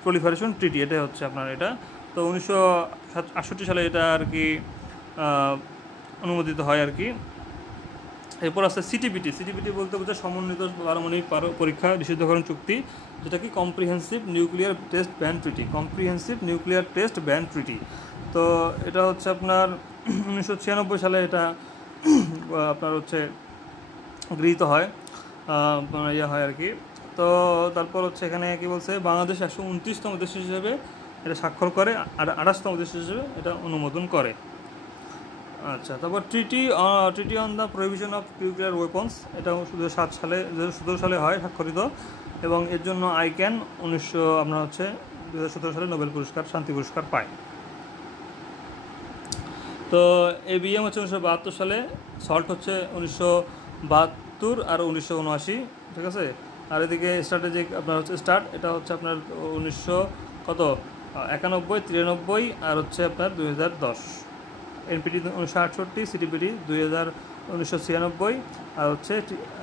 প্রলিফারেশন ট্রিটি, এটাই হচ্ছে আপনার এটা। তো 1968 সালে এটা আর কি অনুমোদিত হয় আর কি। এরপর আছে সিটিপিটি বলতে বোঝায় সমন্বিত পারমাণবিক পরীক্ষা নিষিদ্ধকরণ চুক্তি, যেটা কি comprehensive nuclear test ban treaty. তো এটা হচ্ছে আপনার 1996 সালে এটা আপনার হচ্ছে গৃহীত হয়, হয় আর কি। তো তারপর হচ্ছে এখানে কি বলছে, বাংলাদেশ 129তম দেশ হিসেবে এটা স্বাক্ষর করে, আর 28তম দেশ হিসেবে এটা অনুমোদন করে। আচ্ছা, তারপর ট্রিটি on the prohibition of nuclear weapons, এটা 2017 সালে হয় স্বাক্ষরিত, এবং এর জন্য আইক্যান 2017 সালে নোবেল শান্তি পুরস্কার পায়। তো এবিএম হচ্ছে 1972 সালে, সল্ট হচ্ছে 1972 আর 1979, ঠিক আছে। আর এদিকে স্ট্র্যাটেজিক আপনার হচ্ছে স্টার্ট, এটা হচ্ছে আপনার 1991, 93 আর হচ্ছে আপনার 2010। এনপিটি 1968, সিটিপিটি 1996, আর হচ্ছে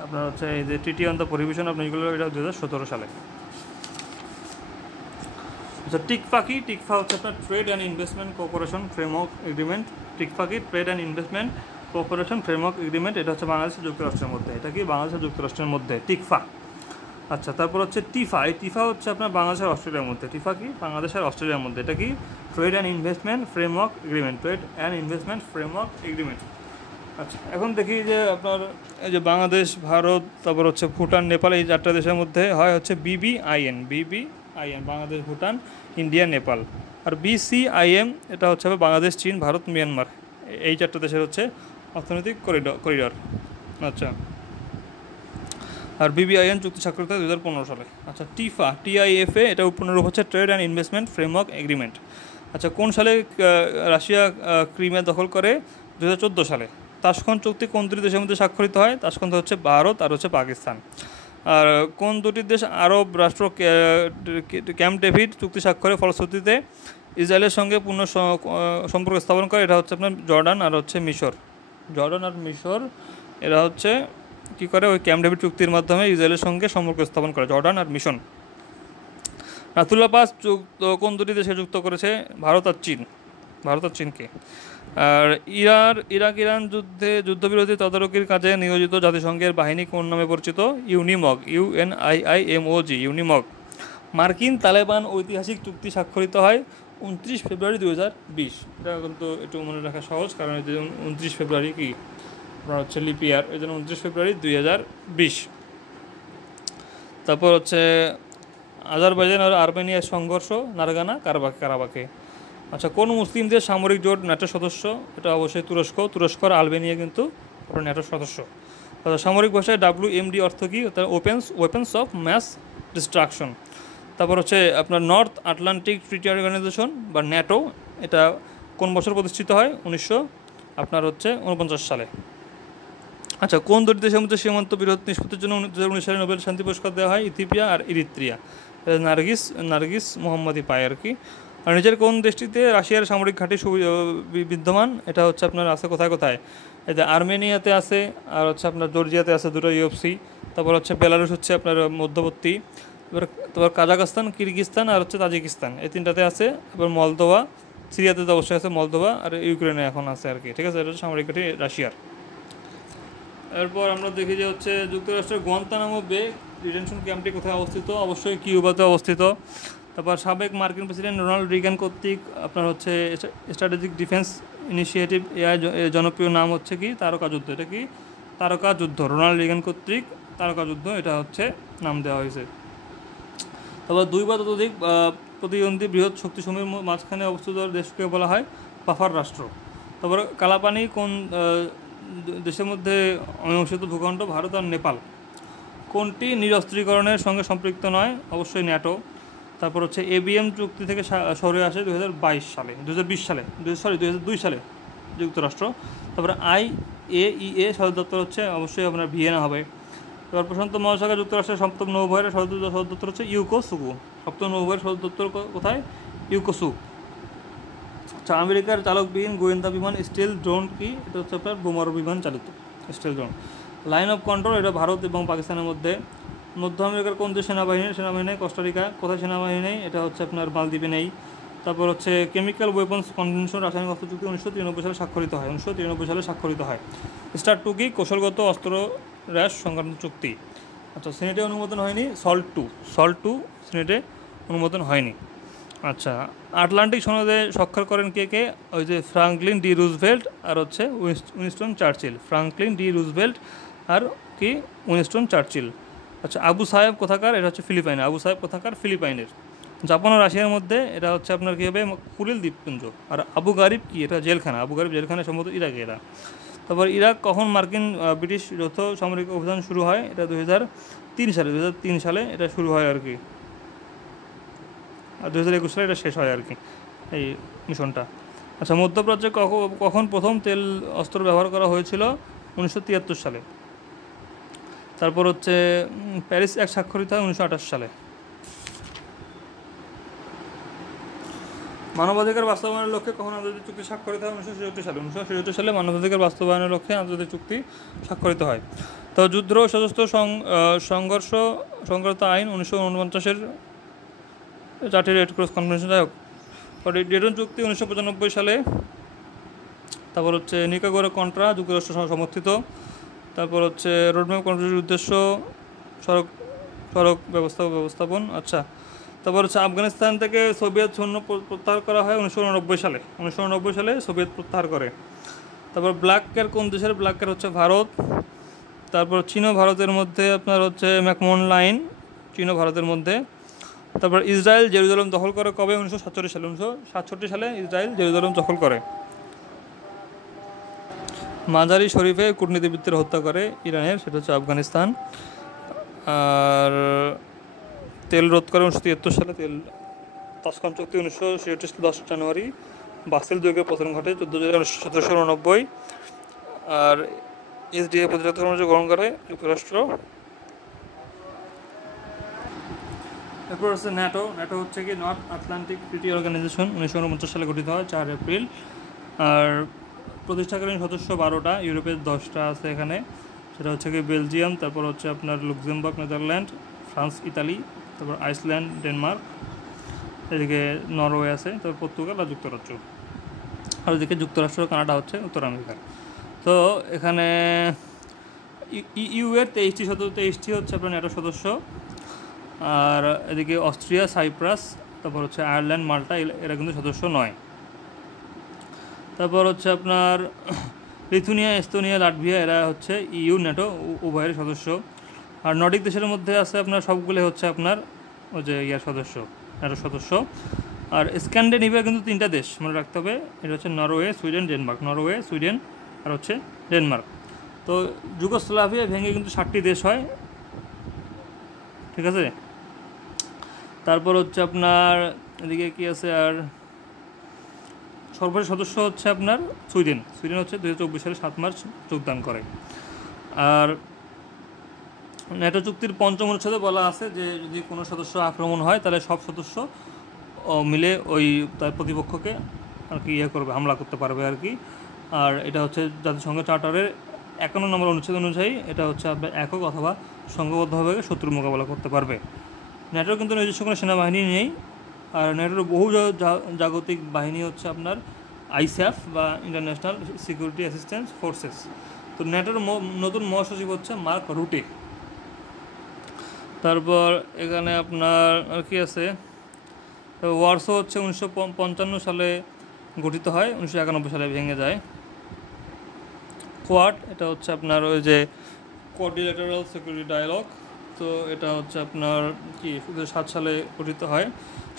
আপনার হচ্ছে এই যে ট্রিটি on the prohibition of nuclear, এটা 2017 সালে। আচ্ছা, টিকফা হচ্ছে আপনার trade and investment cooperation framework agreement. Trade and investment cooperation framework agreement, এটা হচ্ছে বাংলাদেশ যুক্তরাষ্ট্রের মধ্যে, এটা কি বাংলাদেশ যুক্তরাষ্ট্রের মধ্যে টিকফা। আচ্ছা, তারপর হচ্ছে টিফা, এই টিফা হচ্ছে আপনার বাংলাদেশ আর অস্ট্রেলিয়ার মধ্যে। টিফা কি বাংলাদেশ আর অস্ট্রেলিয়ার মধ্যে, এটা কি trade and investment framework agreement. আচ্ছা, এখন দেখি যে আপনার এই যে বাংলাদেশ, ভারত, তারপর হচ্ছে ভুটান, নেপাল, এই 4টা দেশের মধ্যে হয় হচ্ছে বিবিআইএন, বাংলাদেশ, ভুটান, ইন্ডিয়া, নেপাল। আর বিসিআইএম, এটা হচ্ছে বাংলাদেশ, চীন, ভারত, মিয়ানমার, এই 4টা দেশের হচ্ছে অর্থনৈতিক করিডর। আচ্ছা, আর বিবিআইএন চুক্তি স্বাক্ষরিত 2015 সালে। আচ্ছা, টিআইএফএ, এটা পুনরূপ হচ্ছে trade and investment framework agreement. আচ্ছা, কোন সালে রাশিয়া ক্রিমিয়া দখল করে? 2014 সালে। তাশখন্দ চুক্তি কোন দুটি দেশের মধ্যে স্বাক্ষরিত হয়? তাশখন্দ হচ্ছে ভারত আর হচ্ছে পাকিস্তান। আর কোন দুটি দেশ আরব রাষ্ট্র ক্যাম্প ডেভিড চুক্তি স্বাক্ষরের ফলশ্রুতিতে ইসরায়েলের সঙ্গে পূর্ণ সম্পর্ক স্থাপন করে? এটা হচ্ছে আপনার জর্ডান আর হচ্ছে মিশর। এরা হচ্ছে কী করে, ওই ক্যাম্প ডেভিড চুক্তির মাধ্যমে ইসরায়েলের সঙ্গে সম্পর্ক স্থাপন করে, জর্ডান আর নাথুলা পাস কোন দুটি দেশে যুক্ত করেছে? ভারত আর চীন, ভারত আর চীনকে। আর ইরাক ইরান যুদ্ধবিরোধী তদারকির কাজে নিয়োজিত জাতিসংঘের বাহিনী কোন নামে পরিচিত? ইউনিমগ, UNIIMOG, ইউনিমগ। মার্কিন তালেবান ঐতিহাসিক চুক্তি স্বাক্ষরিত হয় 29 ফেব্রুয়ারি 2020। এটা কিন্তু একটু মনে রাখা সহজ, কারণ এই যে 29 ফেব্রুয়ারি কি আপনার হচ্ছে লিপ ইয়ার, এই জন্য 29 ফেব্রুয়ারি 2020। তারপর হচ্ছে আজারবাইজান আর আর্মেনিয়ার সংঘর্ষ নারগানা কারাবাকে। আচ্ছা, কোন মুসলিম দেশ সামরিক জোট ন্যাটোর সদস্য? এটা অবশ্যই তুরস্ক আর আলবেনিয়া কিন্তু ন্যাটোর সদস্য। সামরিক ভাষায় WMD অর্থ কী? Weapons of mass destruction. তারপর হচ্ছে আপনার নর্থ আটলান্টিক ট্রিটি অর্গানাইজেশন বা ন্যাটো, এটা কোন বছর প্রতিষ্ঠিত হয়? 1949 সালে। আচ্ছা, কোন দুটি দেশের মধ্যে সীমান্ত বিরোধ নিষ্পত্তির জন্য 2019 সালে নোবেল শান্তি পুরস্কার দেওয়া হয়? ইথিওপিয়া আর ইরিত্রিয়া। নার্গিস মোহাম্মদী পায় আর কি। আর নিজের কোন দেশটিতে রাশিয়ার সামরিক ঘাঁটি বিদ্যমান? এটা হচ্ছে আপনার আছে কোথায়? এই যে আর্মেনিয়াতে আছে, আর হচ্ছে আপনার জর্জিয়াতে আছে দুটো UFC। তারপর হচ্ছে বেলারুস হচ্ছে আপনার মধ্যবর্তী। তারপর কাজাখস্তান, কিরগিজস্তান আর হচ্ছে তাজিকিস্তান, এই তিনটাতে আছে। তারপর মলদোভা, সিরিয়াতে তো অবশ্যই আছে মলদোভা, আর ইউক্রেনে এখন আছে আর কি। ঠিক আছে, এটা হচ্ছে সামরিক ঘাঁটি রাশিয়ার। এরপর আমরা দেখি যে হচ্ছে যুক্তরাষ্ট্রের গুয়ান্তানামো বে ডিটেনশন ক্যাম্পটি কোথায় অবস্থিত? অবশ্যই কিউবাতে অবস্থিত। তারপর সাবেক মার্কিন প্রেসিডেন্ট রোনাল্ড রিগান কর্তৃক আপনার হচ্ছে স্ট্র্যাটেজিক ডিফেন্স ইনিশিয়েটিভ জনপ্রিয় নাম হচ্ছে কি? তারকা যুদ্ধ। এটা কি? তারকা যুদ্ধ। রোনাল্ড রিগান কর্তৃক তারকা যুদ্ধ এটা হচ্ছে নাম দেওয়া হয়েছে। তারপর 2 বা ততোধিক প্রতিদ্বন্দ্বী বৃহৎ শক্তিসমূহের মাঝখানে অবস্থিত দেশকে বলা হয় বাফার রাষ্ট্র। তারপর কালাপানি কোন দেশের মধ্যে অমীমাংসিত ভূখণ্ড? ভারত আর নেপাল। কোনটি নিরস্ত্রীকরণের সঙ্গে সম্পৃক্ত নয়? অবশ্যই ন্যাটো। তারপর হচ্ছে ABM চুক্তি থেকে সরে আসে 2020 সালে যুক্তরাষ্ট্র। তারপরে IAEA সদর দপ্তর হচ্ছে অবশ্যই আপনার ভিয়েনা হবে। এবার প্রশান্ত মহাসাগর যুক্তরাষ্ট্রের সপ্তম নৌবহরের সদর দপ্তর হচ্ছে ইউকোসুকু। সপ্তম নৌবহরের সদর দপ্তর কোথায়? ইউকোসুক। আচ্ছা, আমেরিকার চালকবিহীন গোয়েন্দা বিমান স্টিল ড্রোন কি? এটা হচ্ছে আপনার বোমারু বিমান চালিত steel drone. Line of control, এটা ভারত এবং পাকিস্তানের মধ্যে। মধ্য আমেরিকার কোন দেশ সেনাবাহিনী? কোস্টারিকা। কোথায় সেনাবাহিনী নেই? এটা হচ্ছে আপনার মালদ্বীপে নেই। তারপর হচ্ছে কেমিক্যাল ওয়েপন্স কনভেনশন, রাসায়নিক অস্ত্র চুক্তি 1993 সালে স্বাক্ষরিত হয়। START 2 কি? কৌশলগত অস্ত্র হ্রাস সংক্রান্ত চুক্তি। আচ্ছা, সিনেটে অনুমোদন হয়নি সল্ট টু সিনেটে অনুমোদন হয়নি। আচ্ছা, আটলান্টিক সনদে স্বাক্ষর করেন কে? ওই যে ফ্রাঙ্কলিন ডি রুজভেল্ট আর হচ্ছে Winston Churchill. Franklin D Roosevelt আর কি? Winston Churchill. আচ্ছা, আবু সাহেব কোথাকার? এটা হচ্ছে ফিলিপাইন। আবু সাহেব কোথাকার? ফিলিপাইনের। জাপান ও রাশিয়ার মধ্যে এটা হচ্ছে আপনার কী হবে? কুরিল দ্বীপপুঞ্জ। আর আবু গারিব কি? এটা জেলখানা। আবু গারিব জেলখানা সম্ভবত ইরাকে এরা। তারপর ইরাক কখন মার্কিন ব্রিটিশ যৌথ সামরিক অভিযান শুরু হয়? এটা 2003 সালে এটা শুরু হয় আর কি। আর 2021 সালে এটা শেষ হয় আর কি এই মিশনটা। আচ্ছা, মধ্যপ্রাচ্যে কখন প্রথম তেল অস্ত্র ব্যবহার করা হয়েছিল? 1973 সালে। তারপর হচ্ছে প্যারিস অ্যাক্ট স্বাক্ষরিত হয় 1928 সালে। মানবাধিকার বাস্তবায়নের লক্ষ্যে কখন আন্তর্জাতিক চুক্তি স্বাক্ষরিত হয়? 1966 সালে মানবাধিকার বাস্তবায়নের লক্ষ্যে আন্তর্জাতিক চুক্তি স্বাক্ষরিত হয়। তো যুদ্ধ ও সশস্ত্র সংঘর্ষ সংক্রান্ত আইন 1949-এর 4টি রেড ক্রস কনভেনশন। যাই হোক, ডেটন চুক্তি 1995 সালে। তারপর হচ্ছে নিকাগোরা কন্ট্রা যুক্তরাষ্ট্র সমর্থিত। তারপর হচ্ছে রোডম্যাপ কর্মসূচির উদ্দেশ্য সড়ক ব্যবস্থাপন। আচ্ছা, তারপর হচ্ছে আফগানিস্তান থেকে সোভিয়েত সৈন্য প্রত্যাহার করা হয় 1990 সালে সোভিয়েত প্রত্যাহার করে। তারপর ব্ল্যাক কেয়ার কোন দেশের? ব্ল্যাক কেয়ার হচ্ছে ভারত। তারপর চীন ও ভারতের মধ্যে আপনার হচ্ছে ম্যাকমোহন লাইন, চীন ও ভারতের মধ্যে। তারপর ইসরায়েল জেরুজালেম দখল করে কবে? 1967 সালে ইসরায়েল জেরুজালেম দখল করে। মাজারি শরীফে কূটনীতিবিদদের হত্যা করে ইরানের, সেটা হচ্ছে আফগানিস্তান। আর তেল রোধ করে 1973 সালে তেল তাসকান চুক্তি 1967 10 জানুয়ারি। বাসেল যুগের পতন ঘটে 14 জুলাই 1789। আর SDA প্রতিরক্ষা কর্মসূচি গ্রহণ করে যুক্তরাষ্ট্র। এরপর হচ্ছে ন্যাটো হচ্ছে কি? নর্থ আটলান্টিক ট্রিটি অর্গানাইজেশন, 1949 সালে গঠিত হয় 4 এপ্রিল। আর প্রতিষ্ঠাকালীন সদস্য 12টা, ইউরোপের 10টা আছে এখানে। সেটা হচ্ছে কি বেলজিয়াম, তারপর হচ্ছে আপনার লুক্সেমবার্গ, নেদারল্যান্ড, ফ্রান্স, ইতালি, তারপর আইসল্যান্ড, ডেনমার্ক। এদিকে নরওয়ে আছে, তো পর্তুগাল আর যুক্তরাজ্য, আর ওদিকে যুক্তরাষ্ট্র কানাডা হচ্ছে উত্তর আমেরিকার। তো এখানে ইউ এর 23টি হচ্ছে আপনার ন্যাটো সদস্য, আর এদিকে অস্ট্রিয়া, সাইপ্রাস, তারপর হচ্ছে আয়ারল্যান্ড, মাল্টা, এরা কিন্তু সদস্য নয়। তারপর হচ্ছে আপনার লিথুনিয়া, এস্তোনিয়া, লাটভিয়া, এরা হচ্ছে ইউ ন্যাটো উভয়ের সদস্য। আর নর্ডিক দেশের মধ্যে আছে আপনার সবগুলো হচ্ছে আপনার ওই যে সদস্য, ন্যাটো সদস্য। আর স্ক্যান্ডিনেভিয়া কিন্তু 3টা দেশ মনে রাখতে হবে, এটা হচ্ছে Norway, Sweden, Denmark. Norway, Sweden আর হচ্ছে ডেনমার্ক। তো যুগোস্লাভিয়া ভেঙে কিন্তু 7টি দেশ হয়, ঠিক আছে। তারপর হচ্ছে আপনার এদিকে কি আছে, আর সর্বশেষ সদস্য হচ্ছে আপনার সুইডেন। সুইডেন হচ্ছে 2024 সালে 7 মার্চ যোগদান করে। আর ন্যাটো চুক্তির 5ম অনুচ্ছেদে বলা আছে যে যদি কোনো সদস্য আক্রমণ হয় তাহলে সব সদস্য মিলে ওই তার প্রতিপক্ষকে আর কি করবে, হামলা করতে পারবে আর কি। আর এটা হচ্ছে জাতিসংঘ চার্টারের 51 নম্বর অনুচ্ছেদ অনুযায়ী এটা হচ্ছে আপনার একক অথবা সংঘবদ্ধভাবে শত্রুর মোকাবেলা করতে পারবে। ন্যাটোর কিন্তু নিজস্ব কোনো সেনাবাহিনী নেই, আর ন্যাটোর বহু জাগতিক বাহিনী হচ্ছে আপনার আইস্যাফ বা ইন্টারন্যাশনাল সিকিউরিটি অ্যাসিস্ট্যান্স ফোর্সেস। তো ন্যাটোর নতুন মহাসচিব হচ্ছে মার্ক রুটে। তারপর এখানে আপনার আর কি আছে, ওয়ারসো হচ্ছে 1955 সালে গঠিত হয়, 1991 সালে ভেঙে যায়। কোয়াড, এটা হচ্ছে আপনার ওই যে কোয়াড্রিল্যাটারাল সিকিউরিটি ডায়ালগ, তো এটা হচ্ছে আপনার কি 2007 সালে গঠিত হয়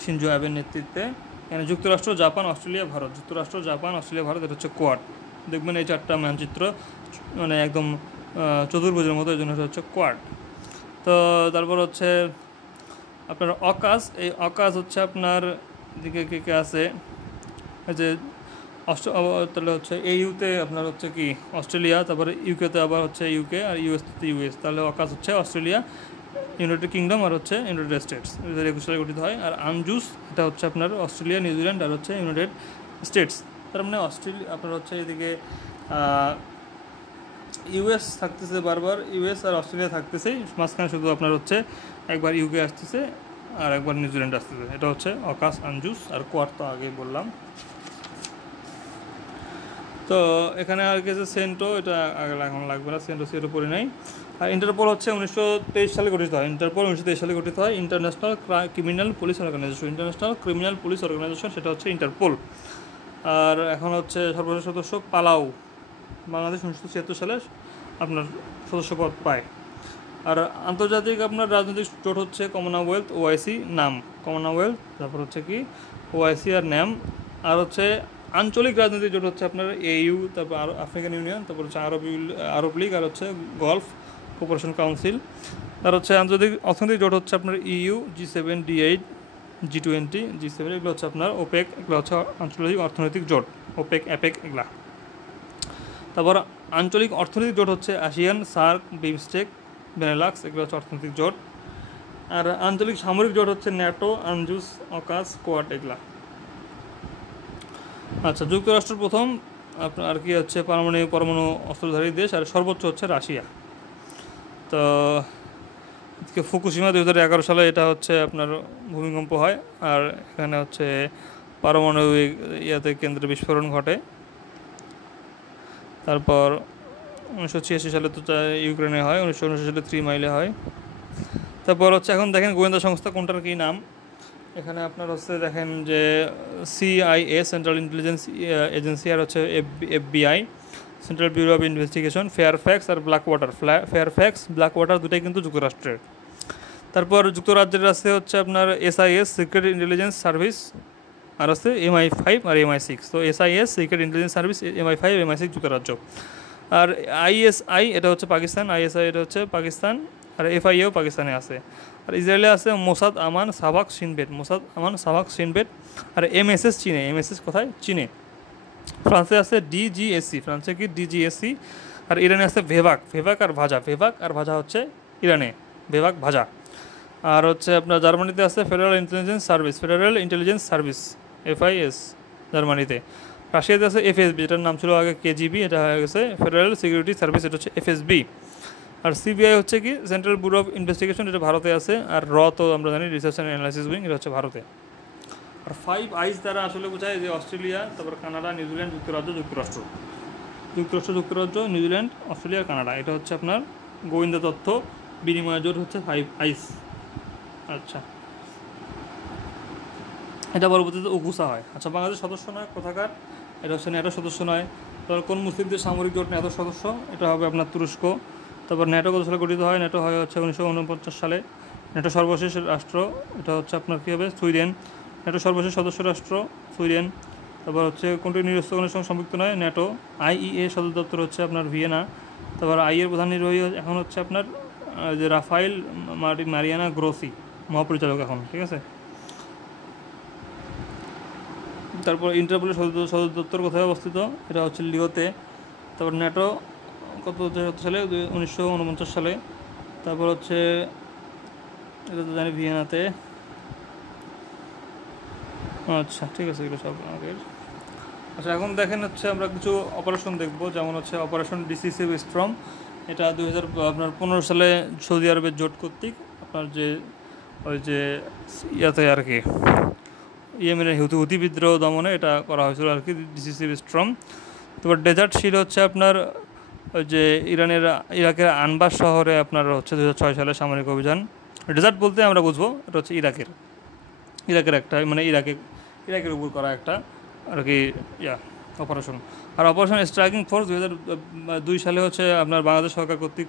শিনজো অ্যাবের নেতৃত্বে। এখানে যুক্তরাষ্ট্র, জাপান, অস্ট্রেলিয়া, ভারত, যুক্তরাষ্ট্র, জাপান, অস্ট্রেলিয়া, ভারত, এটা হচ্ছে কোয়াড। দেখবেন এই 4টা মানচিত্র মানে একদম চতুর্ভুজের মতো, এই জন্য এটা হচ্ছে কোয়াড। তো তারপর হচ্ছে আপনার অকাজ, এই অকাজ হচ্ছে আপনার দিকে কে কে আছে, এই যে তাহলে হচ্ছে ইউতে আপনার হচ্ছে কি অস্ট্রেলিয়া, তারপরে ইউকেতে আবার হচ্ছে ইউকে, আর ইউএসতে ইউএস, তাহলে অকাজ হচ্ছে অস্ট্রেলিয়া, ইউনাইটেড কিংডম আর হচ্ছে ইউনাইটেড স্টেটস। 2021 সালে গঠিত হয়। আর আনজুস, এটা হচ্ছে আপনার অস্ট্রেলিয়া, নিউজিল্যান্ড আর হচ্ছে ইউনাইটেড স্টেটস। তার মানে অস্ট্রেলিয়া আপনার হচ্ছে এদিকে ইউএস থাকতেছে বারবার, ইউএস আর অস্ট্রেলিয়া থাকতেছেই, মাঝখানে শুধু আপনার হচ্ছে একবার ইউকে আসতেছে আর একবার নিউজিল্যান্ড আসতেছে। এটা হচ্ছে অকাস, আনজুস আর কোয়াড তো আগেই বললাম। তো এখানে আর কিছু সেন্টো, এটা আগে এখন লাগবে না, সেন্টো পড়ে নাই। আর ইন্টারপোল হচ্ছে 1923 সালে গঠিত হয়। ইন্টারপোল 1923 সালে গঠিত হয়, international criminal police organisation. International criminal police organisation, সেটা হচ্ছে ইন্টারপোল। আর এখন হচ্ছে সর্বশেষ সদস্য পালাউ, বাংলাদেশ 1976 সালে আপনার সদস্যপদ পায়। আর আন্তর্জাতিক আপনার রাজনৈতিক জোট হচ্ছে কমনওয়েলথ, ওআইসি নাম কমনওয়েলথ, তারপর হচ্ছে কি ওআইসি আর নাম। আর হচ্ছে আঞ্চলিক রাজনৈতিক জোট হচ্ছে আপনার EU, তারপর আফ্রিকান ইউনিয়ন, তারপর হচ্ছে আরব লীগ, আর হচ্ছে গলফ কোপারেশন কাউন্সিল। আর হচ্ছে আন্তর্জাতিক অর্থনৈতিক জোট হচ্ছে আপনার EU, G7, D8, G20, G7, এগুলো হচ্ছে আপনার ওপেক, এগুলো হচ্ছে আঞ্চলিক অর্থনৈতিক জোট, ওপেক, অ্যাপেক এগুলা। তারপর আঞ্চলিক অর্থনৈতিক জোট হচ্ছে আসিয়ান, সার্ক, বিমস্টেক, বেনেলাক্স, এগুলো হচ্ছে অর্থনৈতিক জোট। আর আঞ্চলিক সামরিক জোট হচ্ছে ন্যাটো, আনজুস, অকাস, কোয়াড এগুলা। আচ্ছা, যুক্তরাষ্ট্র প্রথম আপনার আর কি হচ্ছে পরমাণু অস্ত্রধারী দেশ, আর সর্বোচ্চ হচ্ছে রাশিয়া। তো ফুকুশিমা 2011 সালে এটা হচ্ছে আপনার ভূমিকম্প হয়, আর এখানে হচ্ছে পারমাণবিক কেন্দ্রে বিস্ফোরণ ঘটে। তারপর 1986 সালে তো ইউক্রেনে হয়, 1979 সালে 3 মাইলে হয়। তারপর হচ্ছে এখন দেখেন গোয়েন্দা সংস্থা কোনটার কী নাম। এখানে আপনার হচ্ছে দেখেন যে CIA, সেন্ট্রাল ইন্টেলিজেন্স এজেন্সি, আর হচ্ছে FBI, central bureau of investigation, Fairfax আর ব্ল্যাকওয়াটার। ফেয়ারফ্যাক্স, ব্ল্যাকওয়াটার দুটাই কিন্তু যুক্তরাষ্ট্রের। তারপর যুক্তরাজ্যের আছে হচ্ছে আপনার SIS, সিক্রেট ইন্টেলিজেন্স সার্ভিস, আর আছে MI5 আর MI6। তো SIS, secret intelligence service, MI5, MI6 যুক্তরাজ্য। আর ISI, এটা হচ্ছে পাকিস্তান, ISI এটা হচ্ছে পাকিস্তান, আর FIA ও পাকিস্তানে আছে। আর ইসরায়েলে আছে মোসাদ আমান সাবাক শিনবেট, মোসাদ আমান সাবাক শিনবেট। আর MSS চীনে, MSS কোথায়? চীনে। ফ্রান্সে আছে DGSC, ফ্রান্সে কি DGSC। আর ইরানে আছে ভেভাক আর ভাজা, ভেভাক আর ভাজা হচ্ছে ইরানে, ভেভাক ভাজা। আর হচ্ছে আপনার জার্মানিতে আছে ফেডারেল ইন্টেলিজেন্স সার্ভিস, FIS জার্মানিতে। রাশিয়াতে আছে FSB, যেটার নাম ছিল আগে KGB, এটা হয়ে গেছে ফেডারেল সিকিউরিটি সার্ভিস, এটা হচ্ছে FSB। আর CBI হচ্ছে কি সেন্ট্রাল ব্যুরো অফ ইনভেস্টিগেশন, এটা ভারতে আছে। আর তো আমরা জানি রিসার্চ অ্যান্ড অ্যানালাইসিস উইং, এটা হচ্ছে ভারতে। আর 5 আইস দ্বারা আসলে বোঝায় যে অস্ট্রেলিয়া, তারপর কানাডা, নিউজিল্যান্ড, যুক্তরাজ্য, যুক্তরাষ্ট্র, নিউজিল্যান্ড, অস্ট্রেলিয়া, কানাডা। এটা হচ্ছে আপনার গোয়েন্দা তথ্য বিনিময় জোট হচ্ছে 5 আইস। আচ্ছা, এটা পরবর্তীতে উকুসা হয়। আচ্ছা, বাংলাদেশ সদস্য নয় কোথাকার? এটা হচ্ছে ন্যাটো সদস্য নয়। তারপর কোন মুসলিমদের সামরিক জোট ন্যাটো সদস্য? এটা হবে আপনার তুরস্ক। তারপর ন্যাটো কত সালে গঠিত হয়? ন্যাটো হয় হচ্ছে 1949 সালে। ন্যাটো সর্বশেষ রাষ্ট্র এটা হচ্ছে আপনার কী হবে? সুইডেন। ন্যাটো সর্বশেষ সদস্য রাষ্ট্র সুইডেন। তারপর হচ্ছে কোনটি নিরস্ত্রীকরণের সঙ্গে সম্পৃক্ত নয়? ন্যাটো। আইইএ সদর দপ্তর হচ্ছে আপনার ভিয়েনা। তারপর এর প্রধান নির্বাহী এখন হচ্ছে আপনার যে রাফায়েল মারিয়ানা গ্রোসি, মহাপরিচালক এখন, ঠিক আছে। তারপর ইন্টারপোলের সদর দপ্তর কোথায় অবস্থিত? এটা হচ্ছে লিওতে। তারপর ন্যাটো কত সালে? 1949 সালে। তারপর হচ্ছে এটা তো জানি ভিয়েনাতে। আচ্ছা, ঠিক আছে, এগুলো সব আগের। আচ্ছা, এখন দেখেন হচ্ছে আমরা কিছু অপারেশন দেখব, যেমন হচ্ছে অপারেশন ডিসিসিভ স্টর্ম। এটা 2015 সালে সৌদি আরবের জোট কর্তৃক আপনার যে ওই যে ইয়াতে আর কি ইয়েমেনের হুতি বিদ্রোহ দমনে এটা করা হয়েছিল আর কি, ডিসিসিভ স্টর্ম। তারপর ডেজার্ট শিল হচ্ছে আপনার ওই যে ইরাকের আনবার শহরে আপনার হচ্ছে 2006 সালে সামরিক অভিযান। ডেজার্ট বলতে আমরা বুঝবো এটা হচ্ছে ইরাকের একটা মানে ইরাকের উপর করা একটা আর কি অপারেশন। আর অপারেশন স্ট্রাইকিং ফোর্স 2002 সালে হচ্ছে আপনার বাংলাদেশ সরকার কর্তৃক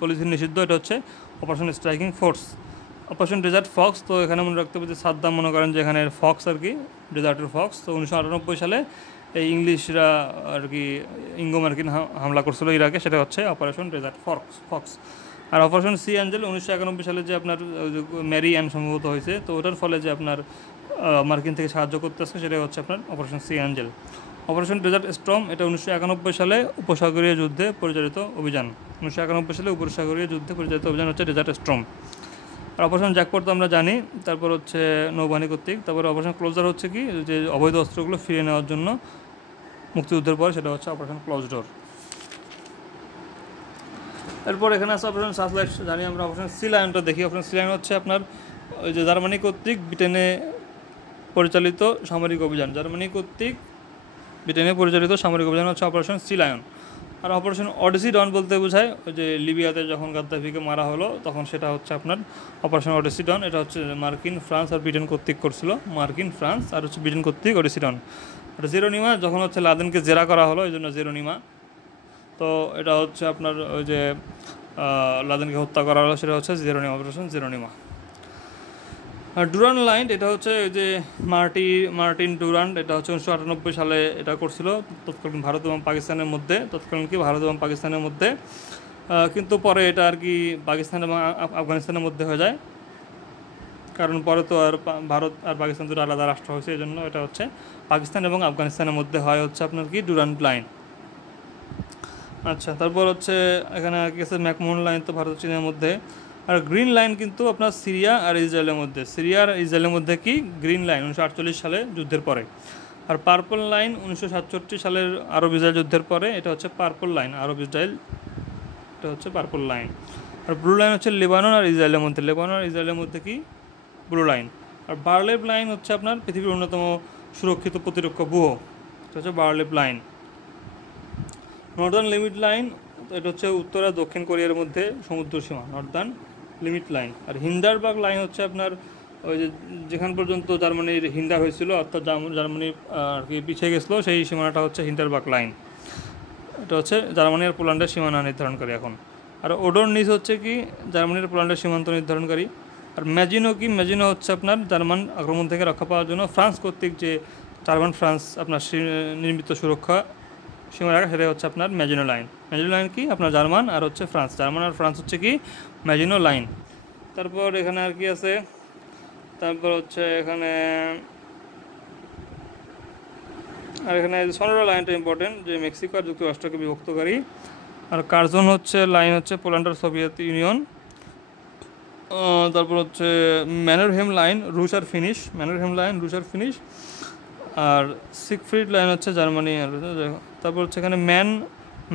পলিসি নিষিদ্ধ। এটা হচ্ছে operation striking force. Operation dessert Fox, তো এখানে মনে রাখতে হবে যে সাদ্দাম মনে করেন যে এখানে ফক্স আর কি, ডেজার্টের ফক্স। তো 1998 সালে এই ইংলিশরা আর কি ইঙ্গো মার্কিন হামলা করছিল ইরাকে, সেটা হচ্ছে অপারেশন ডেজার্ট ফক্স। আর অপারেশন সি অ্যাঞ্জেল 1991 সালে যে আপনার ম্যারি অ্যান সম্ভবত হয়েছে, তো ওটার ফলে যে আপনার মার্কিন থেকে সাহায্য করতে আসছে, সেটাই হচ্ছে আপনার operation sea angel. Operation desert storm এটা 1991 সালে উপসাগরীয় যুদ্ধে পরিচালিত অভিযান। 1991 সালে উপসাগরীয় যুদ্ধে পরিচালিত অভিযান হচ্ছে ডেজার্ট স্টর্ম। আর অপারেশন জ্যাকপট তো আমরা জানি। তারপর হচ্ছে নৌবাহিনী কর্তৃক। তারপরে অপারেশন ক্লোজার হচ্ছে কি, যে অবৈধ অস্ত্রগুলো ফিরিয়ে নেওয়ার জন্য মুক্তিযুদ্ধের পর, সেটা হচ্ছে অপারেশন ক্লোজ ডোর। এরপর এখানে আছে অপারেশন সার্চলাইট, জানি আমরা। অপারেশন সি লায়নটা দেখি। অপারেশন সি লায়ন হচ্ছে আপনার ওই যে জার্মানি কর্তৃক ব্রিটেনে পরিচালিত সামরিক অভিযান। ব্রিটেনে পরিচালিত সামরিক অভিযান হচ্ছে অপারেশন সি লায়ন। আর অপারেশন অডিসি ডন বলতে বোঝায় ওই যে লিবিয়াতে যখন গাদ্দাফিকে মারা হলো, তখন সেটা হচ্ছে আপনার অপারেশন অডিসি ডন। এটা হচ্ছে মার্কিন, ফ্রান্স আর ব্রিটেন কর্তৃক করছিল। মার্কিন, ফ্রান্স আর হচ্ছে ব্রিটেন কর্তৃক অডিসি ডন। আর জেরোনিমা যখন হচ্ছে লাদেনকে জেরা করা হলো, এই জন্য জেরোনিমা। তো এটা হচ্ছে আপনার ওই যে লাদেনকে হত্যা করা হলো, সেটা হচ্ছে জেরোনিমা, অপারেশন জেরোনিমা। আর ডুরান্ড লাইন এটা হচ্ছে ওই যে মার্টিন ডুরান্ড, এটা হচ্ছে 1998 সালে এটা করছিল তৎকালীন ভারত এবং পাকিস্তানের মধ্যে। কিন্তু পরে এটা আর কি পাকিস্তান এবং আফগানিস্তানের মধ্যে হয়ে যায়, কারণ পরে তো আর ভারত আর পাকিস্তান দুটো আলাদা রাষ্ট্র হয়েছে, এই জন্য এটা হচ্ছে পাকিস্তান এবং আফগানিস্তানের মধ্যে হয় হচ্ছে আপনার কি ডুরান্ড লাইন। আচ্ছা, তারপর হচ্ছে এখানে আর কি আছে ম্যাকমোহন লাইন, তো ভারত চীনের মধ্যে। আর গ্রিন লাইন কিন্তু আপনার সিরিয়া আর ইসরায়েলের মধ্যে কি গ্রিন লাইন 1948 সালে যুদ্ধের পরে। আর পার্পল লাইন 1967 সালের আরব ইসরায়েল যুদ্ধের পরে, এটা হচ্ছে পার্পল লাইন, আরব ইসরায়েল, এটা হচ্ছে পার্পল লাইন। আর ব্লু লাইন হচ্ছে লেবানন আর ইসরায়েলের মধ্যে কি ব্লু লাইন। আর বার্লেভ লাইন হচ্ছে আপনার পৃথিবীর অন্যতম সুরক্ষিত প্রতিরক্ষা ব্যুহ, এটা হচ্ছে বার্লেভ লাইন। নর্দার্ন লিমিট লাইন, এটা হচ্ছে উত্তর আর দক্ষিণ কোরিয়ার মধ্যে সমুদ্র সীমা, নর্দার্ন লিমিট লাইন। আর হিন্ডারবার্গ লাইন হচ্ছে আপনার ওই যে যেখান পর্যন্ত জার্মানির হিন্ডার হয়েছিল, অর্থাৎ জার্মানি আর কি পিছিয়ে গেছিলো, সেই সীমানাটা হচ্ছে হিন্ডারবার্গ লাইন। এটা হচ্ছে জার্মানি আর পোল্যান্ডের সীমানা নির্ধারণকারী এখন। আর ওডোরনিস হচ্ছে কি জার্মানি আর পোল্যান্ডের সীমান্ত নির্ধারণকারী। আর ম্যাজিনো হচ্ছে আপনার জার্মান আক্রমণ থেকে রক্ষা পাওয়ার জন্য ফ্রান্স কর্তৃক যে ফ্রান্স আপনার নির্মিত সুরক্ষা সীমা রাখা, সেটাই হচ্ছে আপনার ম্যাজিনো লাইন কি আপনার জার্মান আর ফ্রান্স হচ্ছে কি ম্যাজিনো লাইন। তারপর এখানে আর কি আছে, তারপর হচ্ছে এখানে সনোরা লাইনটা ইম্পর্টেন্ট, যে মেক্সিকো আর যুক্তরাষ্ট্রকে বিভক্তকারী। আর কার্জন হচ্ছে লাইন হচ্ছে পোল্যান্ড আর সোভিয়েত ইউনিয়ন। তারপর হচ্ছে ম্যানারহেম লাইন রুশ আর ফিনিশ। আর সিগফ্রিড লাইন হচ্ছে জার্মানি। আর তারপর হচ্ছে এখানে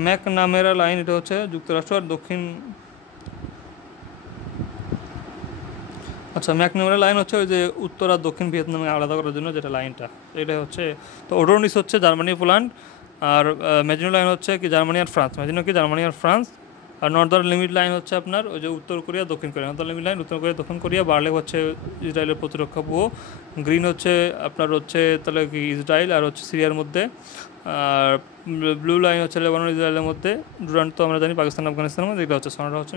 ম্যাকনামেরা লাইন, এটা হচ্ছে যুক্তরাষ্ট্র আর আচ্ছা, ম্যাকনামারা লাইন হচ্ছে ওই যে উত্তর আর দক্ষিণ ভিয়েতনামে আলাদা করার জন্য যেটা লাইনটা, এটা হচ্ছে। তো ওডোনিস হচ্ছে জার্মানি পোল্যান্ড, আর ম্যাজিনো লাইন হচ্ছে কি জার্মানি আর ফ্রান্স, ম্যাজিনো কি জার্মানি আর ফ্রান্স। আর নর্দার্ন লিমিট লাইন হচ্ছে আপনার ওই যে উত্তর কোরিয়া দক্ষিণ কোরিয়া, নর্দার্ন লিমিট লাইন উত্তর কোরিয়া দক্ষিণ কোরিয়া, বার্লে হচ্ছে ইসরায়েলের প্রতিরক্ষা ব্যুহ, গ্রিন হচ্ছে আপনার হচ্ছে তাহলে কি ইসরায়েল আর হচ্ছে সিরিয়ার মধ্যে, আর ব্লু লাইন হচ্ছে লেবানন ইসরায়েলের মধ্যে, ডুরান্ট তো আমরা জানি পাকিস্তান আফগানিস্তানের মধ্যে, এটা হচ্ছে সোনাটা হচ্ছে